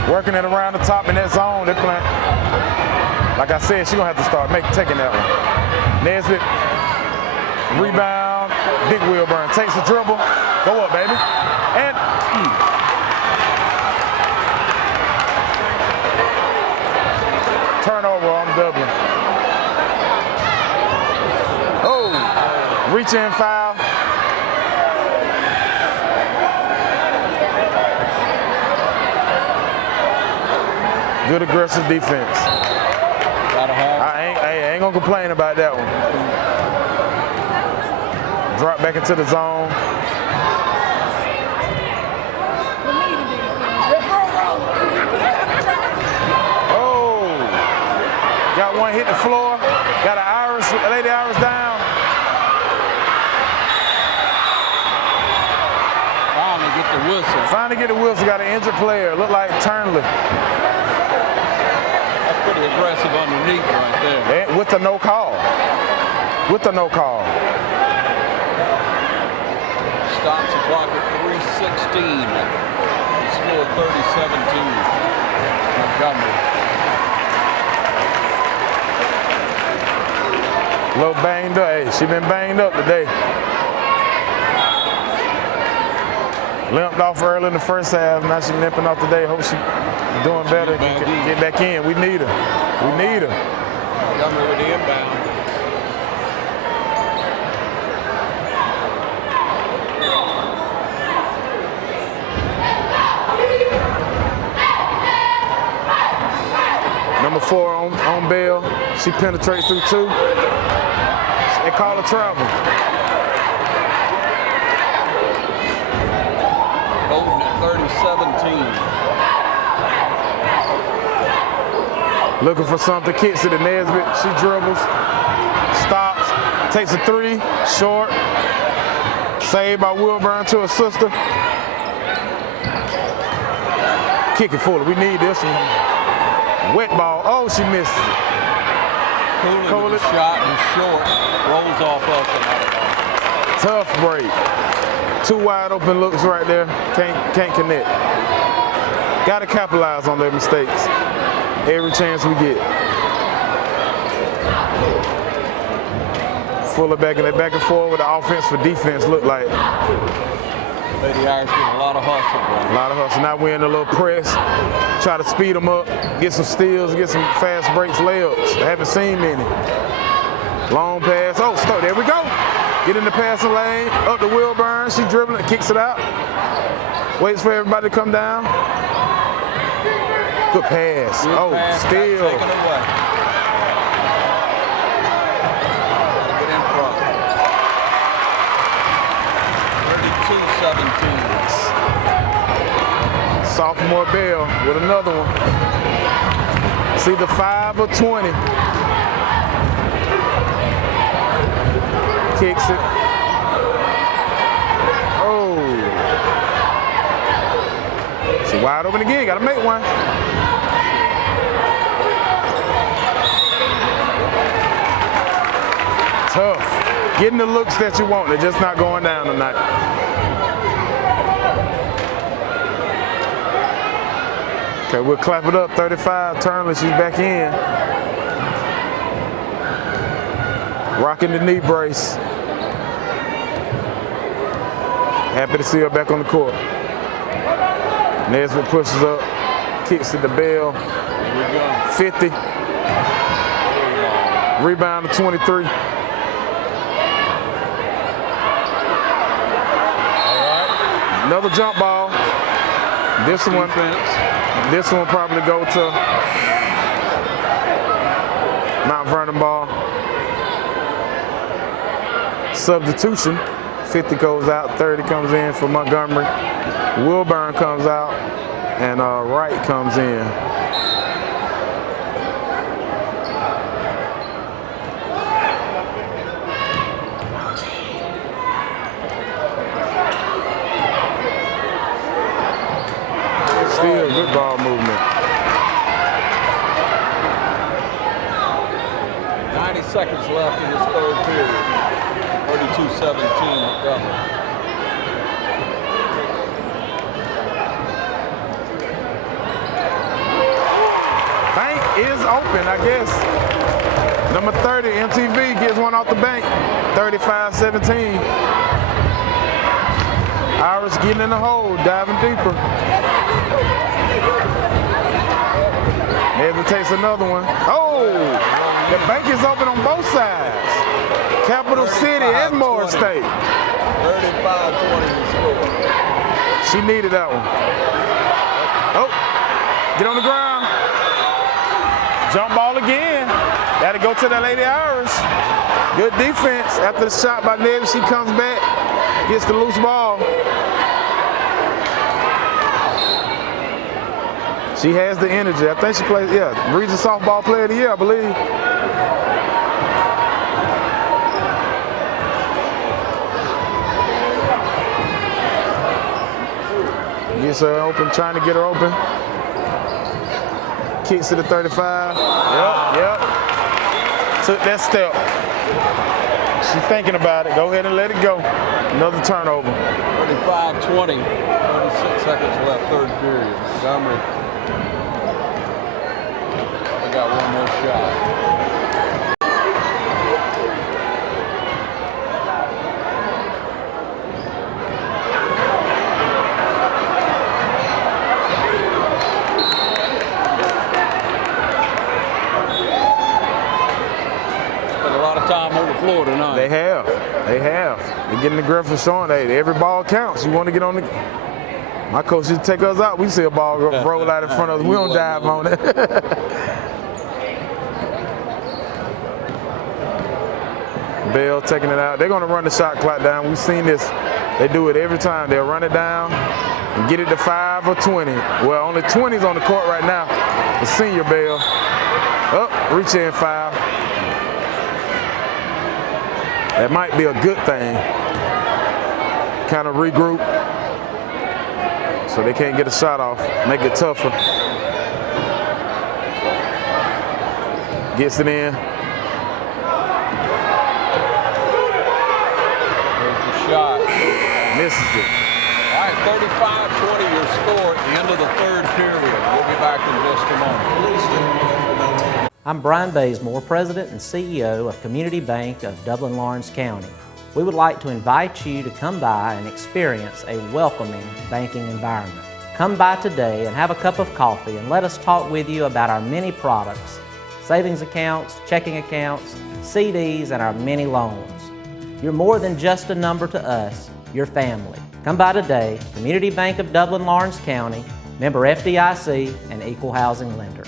Working it around the top in that zone. They're playing. Like I said, she's going to have to start taking that one. Nesbitt, rebound, big Wilburn. Takes a dribble. Go up, baby. And turnover on Dublin. Oh, reach in foul. Good aggressive defense. I ain't gonna complain about that one. Drop back into the zone. Oh, got one hit the floor. Got an Lady Irish down. Finally get the whistle. Finally get the whistle. Got an injured player. Looked like Turnley. Pretty aggressive underneath right there. And with the no call. With the no call. Stops the clock at 3:16. Score 30-17. Montgomery. A little banged up. Hey, she been banged up today. Limped off early in the first half. Now she limping off today. Hope she doing better. Get back in. We need her. We need her. Montgomery with the inbound. Number 4 on Bell. She penetrates through 2. They call her travel. Holding at 30-17. Looking for something. Kicks it to Nesbitt. She dribbles. Stops. Takes a 3. Short. Saved by Wilburn to her sister. Kick it fully. We need this one. Wet ball. Oh, she missed. Cooley with a shot and short. Rolls off us and out of bounds. Tough break. 2 wide open looks right there. Can't connect. Got to capitalize on their mistakes. Every chance we get. Fuller back in the back and forth with the offense for defense look like. Lady Irish with a lot of hustle, bro. A lot of hustle. Now we're in a little press. Try to speed them up. Get some steals. Get some fast breaks, layups. I haven't seen many. Long pass. Oh, start. There we go. Get in the passing lane. Up to Wilburn. She dribbling. Kicks it out. Waits for everybody to come down. Good pass. Good pass. Steal. Taken away. Get in front. 32-17. Sophomore Bell with another one. It's either 5 or 20. Kicks it. Oh. She wide open again. Got to make one. Tough. Getting the looks that you want. They're just not going down tonight. Okay, we'll clap it up. 35, Turnley, she's back in. Rocking the knee brace. Happy to see her back on the court. Nesbitt pushes up, kicks at the bell. 50. Rebound to 23. Another jump ball. This one probably go to Mount Vernon ball. Substitution. 50 goes out, 30 comes in for Montgomery. Wilburn comes out, and Wright comes in. Still good ball movement. 90 seconds left in this third period. 32-17 Montgomery. Bank is open, I guess. Number 30, MTV gets one off the bank. 35-17. Iris getting in the hole, diving deeper. Nesbitt takes another one. Oh, the bank is open on both sides. Capital City and Morris State. 35-20 score. She needed that one. Oh, get on the ground. Jump ball again. That'll go to that Lady Irish. Good defense. After the shot by Nesbitt, she comes back, gets the loose ball. She has the energy. I think she plays, Region Softball Player of the Year, I believe. Gets her open, trying to get her open. Kicks to the 35. Yep. Took that step. She's thinking about it. Go ahead and let it go. Another turnover. 35-20. 36 seconds left, third period. Montgomery. We got one more shot. Time on the floor tonight. They have. They're getting the Griffin showing that every ball counts. You want to get on the. My coach used to take us out. We see a ball roll out in front of us. We don't dive on it. Bell taking it out. They're going to run the shot clock down. We've seen this. They do it every time. They'll run it down and get it to 5 or 20. Well, only 20's on the court right now. The senior Bell. Oh, reach in foul. That might be a good thing. Kind of regroup so they can't get a shot off, make it tougher. Gets it in. There's the shot. Misses it. All right, 35-20 your score at the end of the third period. We'll be back in just a moment. I'm Brian Bazemore, President and CEO of Community Bank of Dublin-Lawrence County. We would like to invite you to come by and experience a welcoming banking environment. Come by today and have a cup of coffee and let us talk with you about our many products, savings accounts, checking accounts, CDs, and our many loans. You're more than just a number to us, you're family. Come by today, Community Bank of Dublin-Lawrence County, member FDIC, and equal housing lender.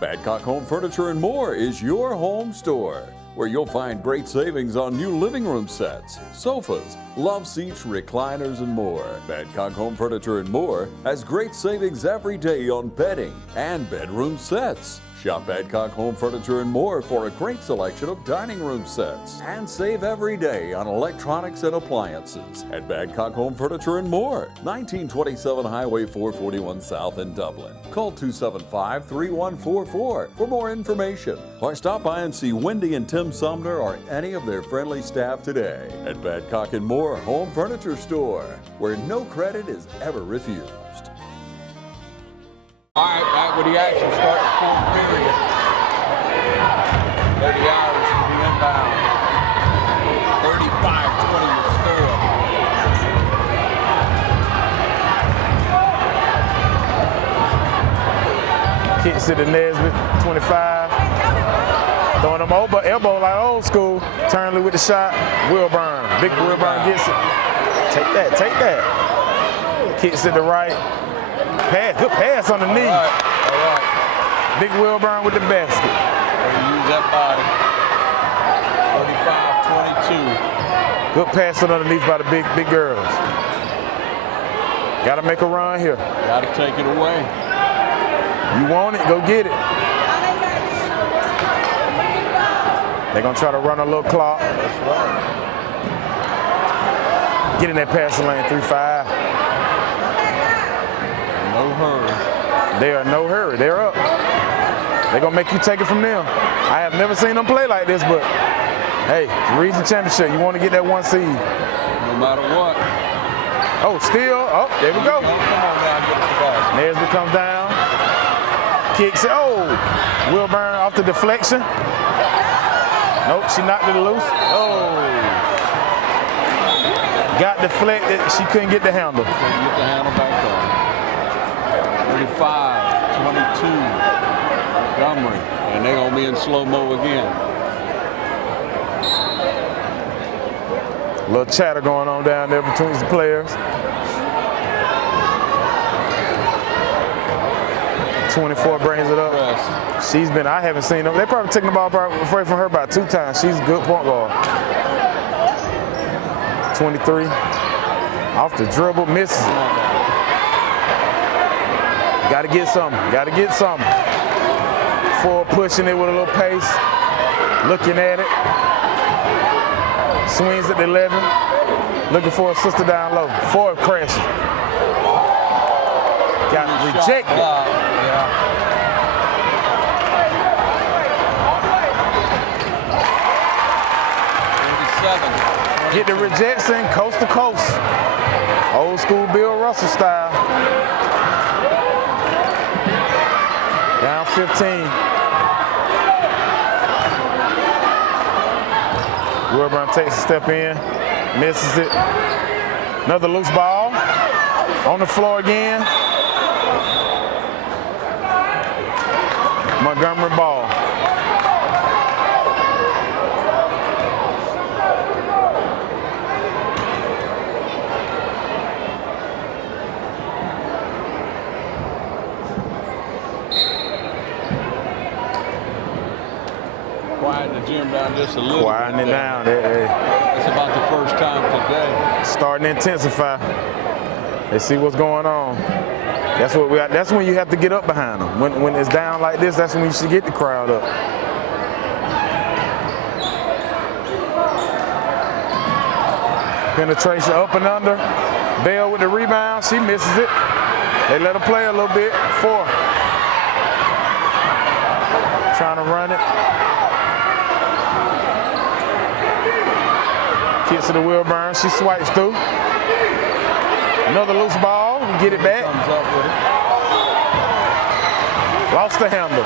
Badcock Home Furniture and More is your home store, where you'll find great savings on new living room sets, sofas, love seats, recliners, and more. Badcock Home Furniture and More has great savings every day on bedding and bedroom sets. Shop Badcock Home Furniture and More for a great selection of dining room sets. And save every day on electronics and appliances at Badcock Home Furniture and More, 1927 Highway 441 South in Dublin. Call 275-3144 for more information, or stop by and see Wendy and Tim Sumner or any of their friendly staff today at Badcock and More Home Furniture Store, where no credit is ever refused. with the action starting the fourth period. There the Irish will be inbound. 35-20 the score. Kicks it to Nesbitt, 25. Throwing them over, elbow like old school. Turnley with the shot. Wilburn. Big Wilburn gets it. Take that, take that. Kicks it to right. Pass, good pass underneath. All right. Big Wilburn with the basket. They use that body. 35-22. Good pass underneath by the big girls. Got to make a run here. Got to take it away. You want it, go get it. They're going to try to run a little clock. That's right. Get in that passing lane, 3-5. No hurry. They are no hurry. They're up. They're going to make you take it from them. I have never seen them play like this, but hey, region championship, you want to get that 1 seed. No matter what. Oh, still. Oh, there we go. Come on now, get the ball. Nesbitt comes down. Kicks it. Oh, Wilburn off the deflection. Nope, she knocked it loose. Oh. Got deflected. She couldn't get the handle. Couldn't get the handle back on. 35-22. Montgomery. And they're going to be in slow-mo again. A little chatter going on down there between the players. 24 brings it up. She's been, I haven't seen them. They probably taken the ball away from her about 2 times. She's a good point guard. 23. Off the dribble, misses it. Got to get something. Got to get something. Forward pushing it with a little pace. Looking at it. Swings at the 11. Looking for a sister down low. Forward crashing. Got rejected. Get the rejection coast to coast. Old school Bill Russell style. Down 15. Wilburn takes a step in, misses it. Another loose ball. On the floor again. Montgomery ball. Quiet the gym down just a little. Quieting it down. It's about the first time today. Starting to intensify. They see what's going on. That's what we. That's when you have to get up behind them. When it's down like this, that's when you should get the crowd up. Penetration up and under. Bell with the rebound. She misses it. They let her play a little bit. 4. Trying to run it. Kicks to the Wilburn. She swipes through. Another loose ball. Get it back. Comes up with it. Lost the handle.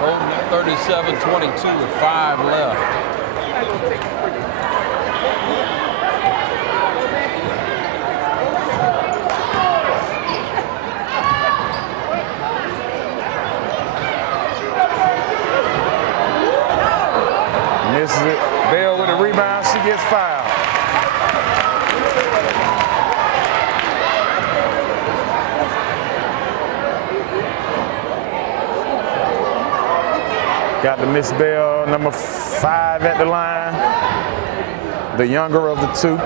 Holding it 37-22 with 5 left. Misses it. Bell with a rebound. She gets fouled. Got the Miss Bell, number 5 at the line. The younger of the 2.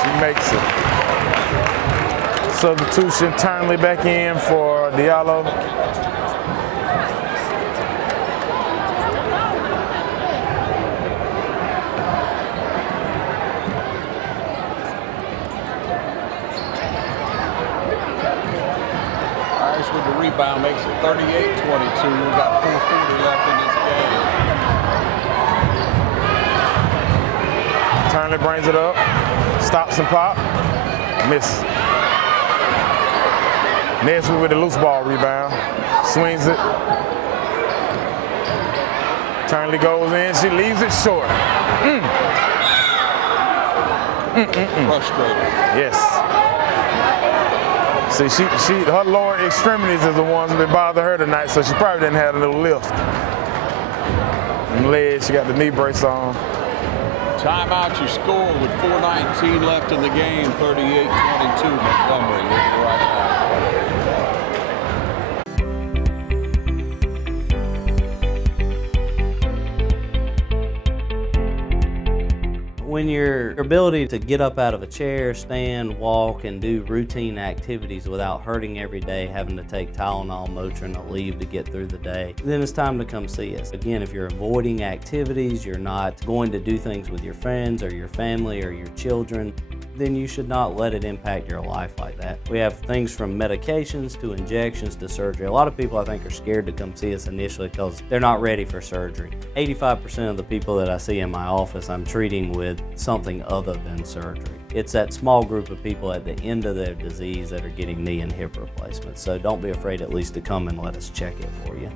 She makes it. Substitution, Turnley back in for Diallo. Irish with the rebound makes it 38-22. We've got 4:40 left in this game. Turnley brings it up, stops and pop, miss. Nesbitt with the loose ball rebound, swings it. Turnley goes in, she leaves it short. Frustrated. Yes. See, her lower extremities is the ones that bother her tonight, so she probably didn't have a little lift. And legs, she got the knee brace on. Timeout, you score with 4:19 left in the game, 38-22 Montgomery. We'll be right back. When your ability to get up out of a chair, stand, walk, and do routine activities without hurting every day, having to take Tylenol, Motrin, or leave to get through the day, then it's time to come see us. Again, if you're avoiding activities, you're not going to do things with your friends or your family or your children, then you should not let it impact your life like that. We have things from medications to injections to surgery. A lot of people, I think, are scared to come see us initially because they're not ready for surgery. 85% of the people that I see in my office, I'm treating with something other than surgery. It's that small group of people at the end of their disease that are getting knee and hip replacements. So don't be afraid at least to come and let us check it for you.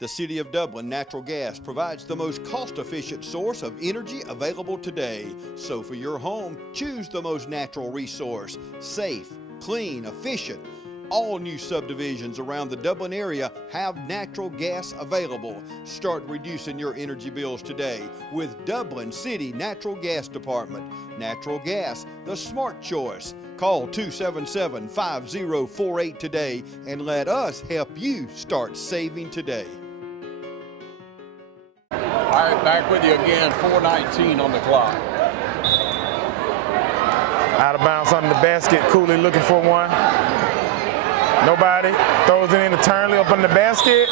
The City of Dublin Natural Gas provides the most cost-efficient source of energy available today. So for your home, choose the most natural resource. Safe, clean, efficient. All new subdivisions around the Dublin area have natural gas available. Start reducing your energy bills today with Dublin City Natural Gas Department. Natural gas, the smart choice. Call 277-5048 today and let us help you start saving today. All right, back with you again, 4:19 on the clock. Out of bounds under the basket, Cooley looking for one. Nobody, throws it in the Turnley up on the basket.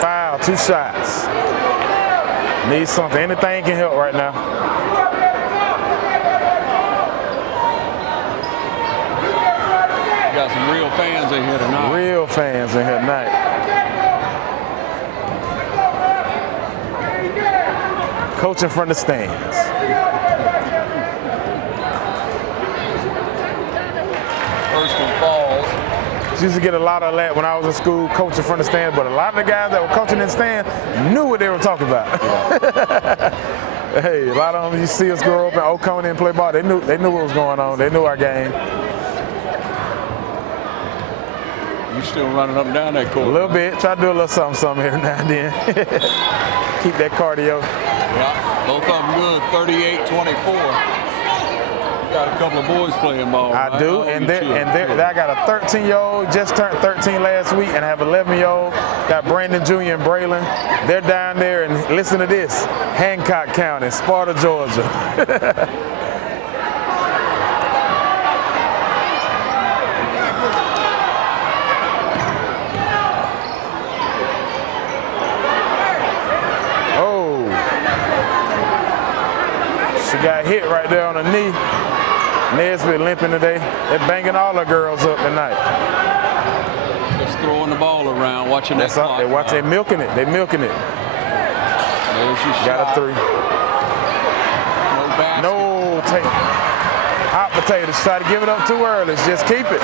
Foul, 2 shots. Needs something, anything can help right now. Got some real fans in here tonight. Real fans in here tonight. Coaching from the stands. First one falls. Used to get a lot of that when I was in school, coaching from the stands, but a lot of the guys that were coaching in the stand knew what they were talking about. Hey, a lot of them, you see us grow up in Oconee and play ball, they knew what was going on. They knew our game. You still running up and down that court? A little bit. Try to do a little something every now and then. Keep that cardio. Yeah, both of them good, 38-24. Got a couple of boys playing ball. I right? do, and I got a 13-year-old, just turned 13 last week, and I have 11-year-old. Got Brandon Jr. and Braylon. They're down there, and listen to this, Hancock County, Sparta, Georgia. She got hit right there on her knee. Nesbitt limping today. They're banging all the girls up tonight. Just throwing the ball around, watching that clock. They're milking it. They're milking it. There she got a 3. No basket. No take. Hot potatoes. Try to give it up too early. Just keep it.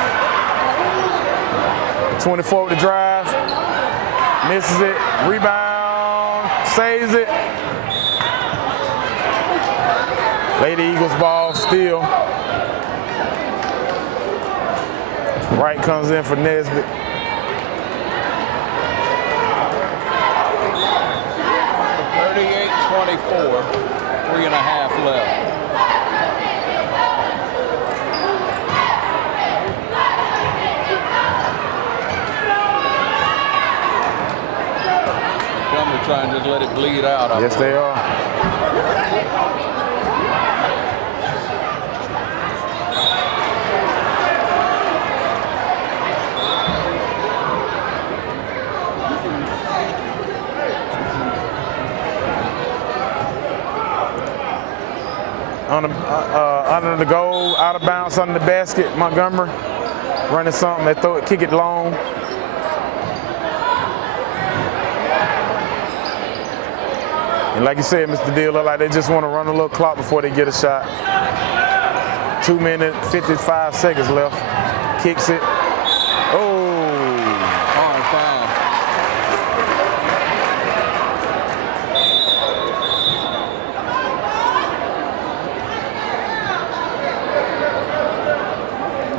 24 with the drive. Misses it. Rebound. Saves it. Lady Eagles ball still. Wright comes in for Nesbitt. (38-24), 3.5 left. Come to try and just let it bleed out. Yes, they are. under the goal, out of bounds under the basket. Montgomery running something. They throw it, kick it long. And like you said, Mr. Deal, look like they just want to run a little clock before they get a shot. 2 minutes, 55 seconds left. Kicks it. Oh, hard foul.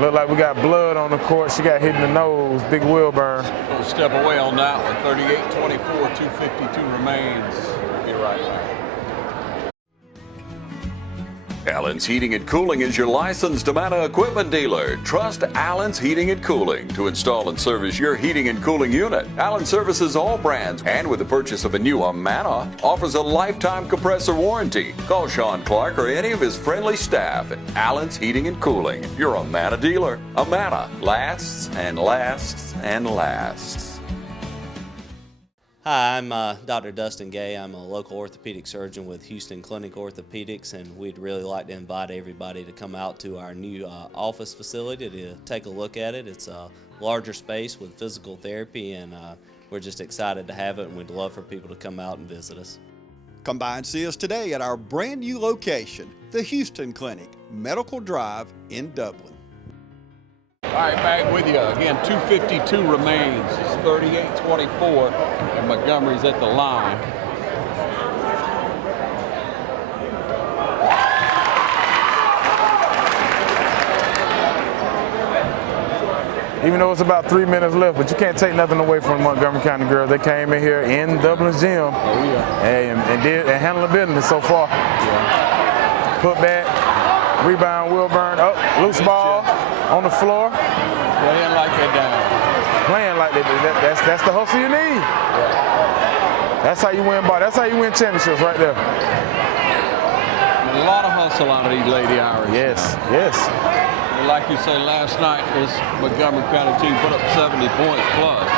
Look like we got blood on the court. She got hit in the nose. Big Wilburn. Little step away on that one. 38-24, 2:52 remains. Be right back. Allen's Heating and Cooling is your licensed Amana equipment dealer. Trust Allen's Heating and Cooling to install and service your heating and cooling unit. Allen services all brands, and with the purchase of a new Amana, offers a lifetime compressor warranty. Call Sean Clark or any of his friendly staff at Allen's Heating and Cooling, your Amana dealer. Amana lasts and lasts and lasts. Hi, I'm Dr. Dustin Gay. I'm a local orthopedic surgeon with Houston Clinic Orthopedics, and we'd really like to invite everybody to come out to our new office facility to take a look at it. It's a larger space with physical therapy, and we're just excited to have it, and we'd love for people to come out and visit us. Come by and see us today at our brand new location, the Houston Clinic, Medical Drive in Dublin. All right, back with you. Again, 2:52 remains. It's 38-24, and Montgomery's at the line. Even though it's about 3 minutes left, but you can't take nothing away from Montgomery County girls. They came in here in Dublin's gym and handled the business so far. Yeah. Put back, rebound, Wilburn, up, loose ball on the floor. Playing like they're down. Playing like that's the hustle you need. That's how you win ball. That's how you win championships right there. A lot of hustle out of these Lady Irish. Yes, yes. And like you say, last night this Montgomery County team put up 70 points plus.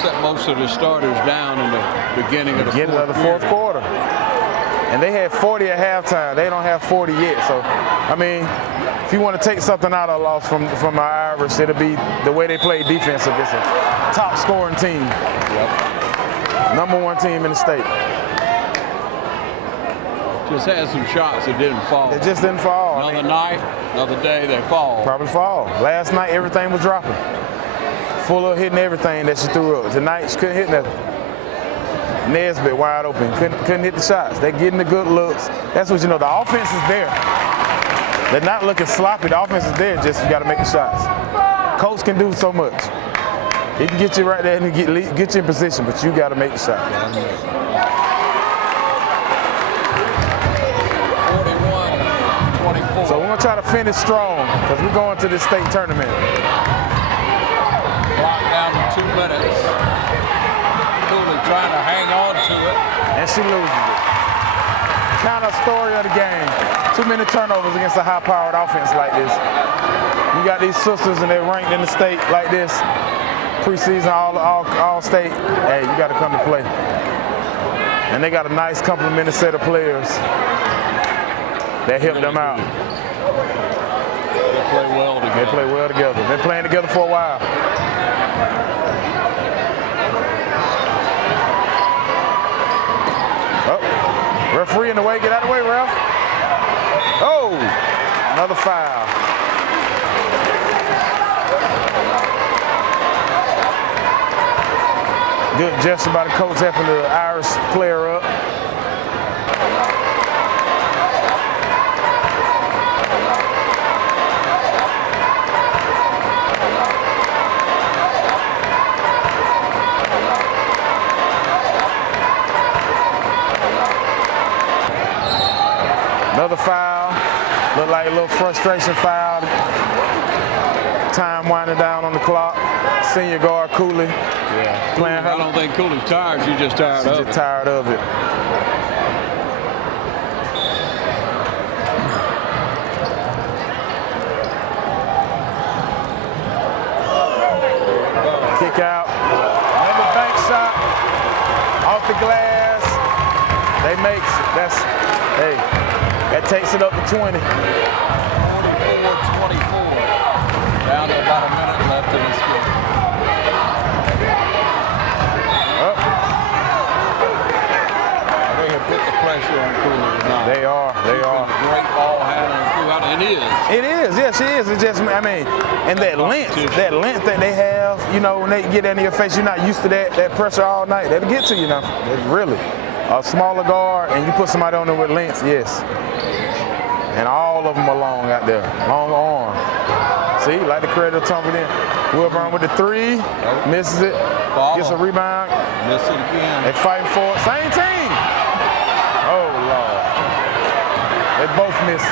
Set most of the starters down in the beginning of the fourth quarter. And they had 40 at halftime. They don't have 40 yet. So, I mean, if you want to take something out of the loss from our Irish, it'll be the way they play defense against a top scoring team. Yep. #1 team in the state. Just had some shots that didn't fall. It just didn't fall. Another night, another day, they fall. Probably fall. Last night, everything was dropping. Full of hitting everything that she threw up. Tonight, she couldn't hit nothing. Nesbitt wide open, couldn't hit the shots. They're getting the good looks. That's what you know, the offense is there. They're not looking sloppy, the offense is there, just you gotta make the shots. Coach can do so much. He can get you right there and get you in position, but you gotta make the shot. 41-24. So we're gonna try to finish strong, because we're going to this state tournament. Clock down to 2 minutes. Trying to hang on to it. And she loses it. Kind of story of the game. Too many turnovers against a high-powered offense like this. You got these sisters and they're ranked in the state like this. Preseason, all state. Hey, you got to come to play. And they got a nice complimentary set of players that help them out. They play well together. They play well together. They've been playing together for a while. Referee in the way, get out of the way, ref. Oh, another foul. Good gesture by the coach helping the Irish player up. Another foul. Looked like a little frustration foul. Time winding down on the clock. Senior guard Cooley. Yeah. Playing her. I don't think Cooley's tired. She's just tired of it. She's just tired of it. Kick out. Another bank shot. Off the glass. They makes it. That's, hey. That takes it up to 20. 44-24. Down to about a minute left in this game. They have put the pressure on Cooley tonight. They are. Great ball handling throughout, and it is. It is, yes, it is. It's just, I mean, and that length that they have, you know, when they get into your face, you're not used to that pressure all night. That'll get to you now. Really. A smaller guard, and you put somebody on there with length, yes. And all of them are long out there, long arm. See, like the creator tumbled in. Wilburn with the 3, misses it, gets a rebound. Miss it again. They fighting for it. Same team. Oh, Lord. They both miss it.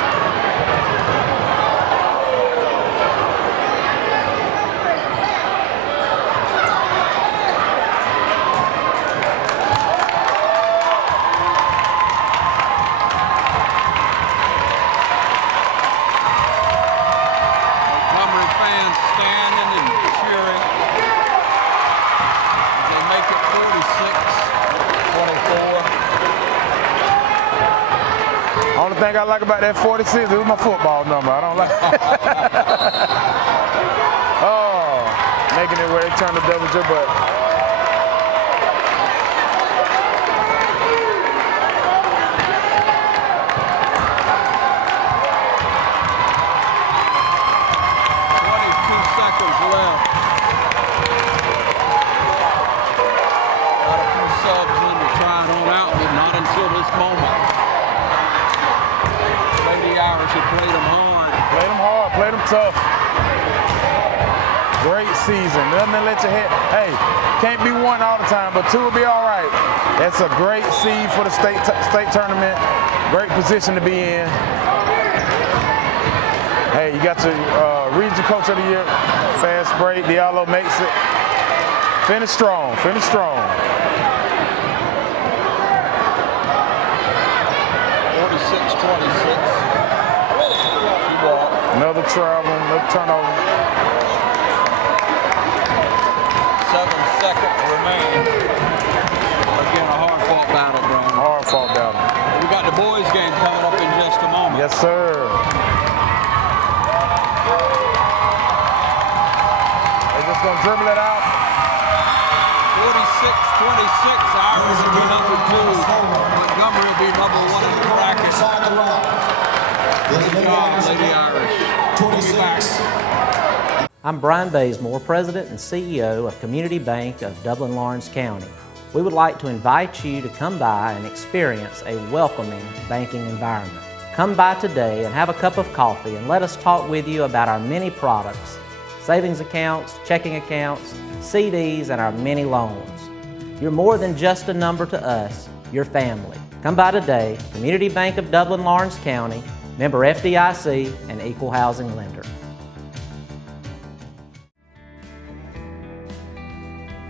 Montgomery fans standing and cheering as they make it 46-24. Only thing I like about that 46 is my football number. I don't like Oh, making it where they turn the double jump, but played them tough. Great season. Nothing to let your head. Hey, can't be one all the time, but 2 will be all right. That's a great seed for the state tournament. Great position to be in. Hey, you got your region coach of the year. Fast break. Diallo makes it. Finish strong. Finish strong. 46-26. Another travel, another turnover. 7 seconds remain. Again, a hard-fought battle, bro. Hard-fought battle. We got the boys' game coming up in just a moment. Yes, sir. They're just going to dribble it out. 46-26. Irish will be number 2. Montgomery will be number 1 in the bracket. Good job, Lady Irish. 26. I'm Brian Bazemore, President and CEO of Community Bank of Dublin, Lawrence County. We would like to invite you to come by and experience a welcoming banking environment. Come by today and have a cup of coffee and let us talk with you about our many products, savings accounts, checking accounts, CDs, and our many loans. You're more than just a number to us, you're family. Come by today, Community Bank of Dublin, Lawrence County, member FDIC, and equal housing lender.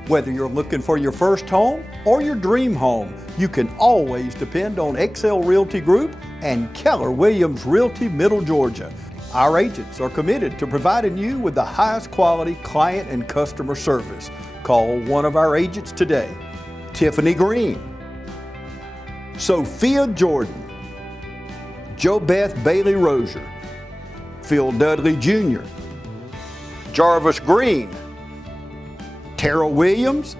Whether you're looking for your first home or your dream home, you can always depend on XL Realty Group and Keller Williams Realty Middle Georgia. Our agents are committed to providing you with the highest quality client and customer service. Call one of our agents today. Tiffany Green, Sophia Jordan, Jo Beth Bailey Rozier, Phil Dudley Jr., Jarvis Green, Tara Williams,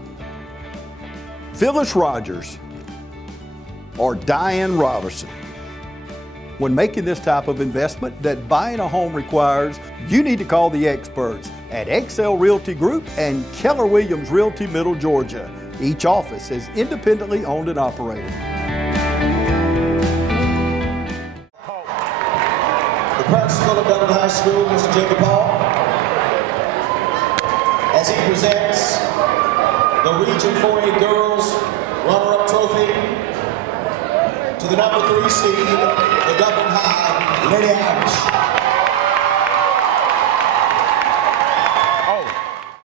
Phyllis Rogers, or Diane Robertson. When making this type of investment that buying a home requires, you need to call the experts at XL Realty Group and Keller Williams Realty Middle Georgia. Each office is independently owned and operated. The principal of Dublin High School, Mr. Jacob Hall, as he presents the Region 4A Girls Runner-Up Trophy to the number 3 seed, the Dublin High Lady Irish.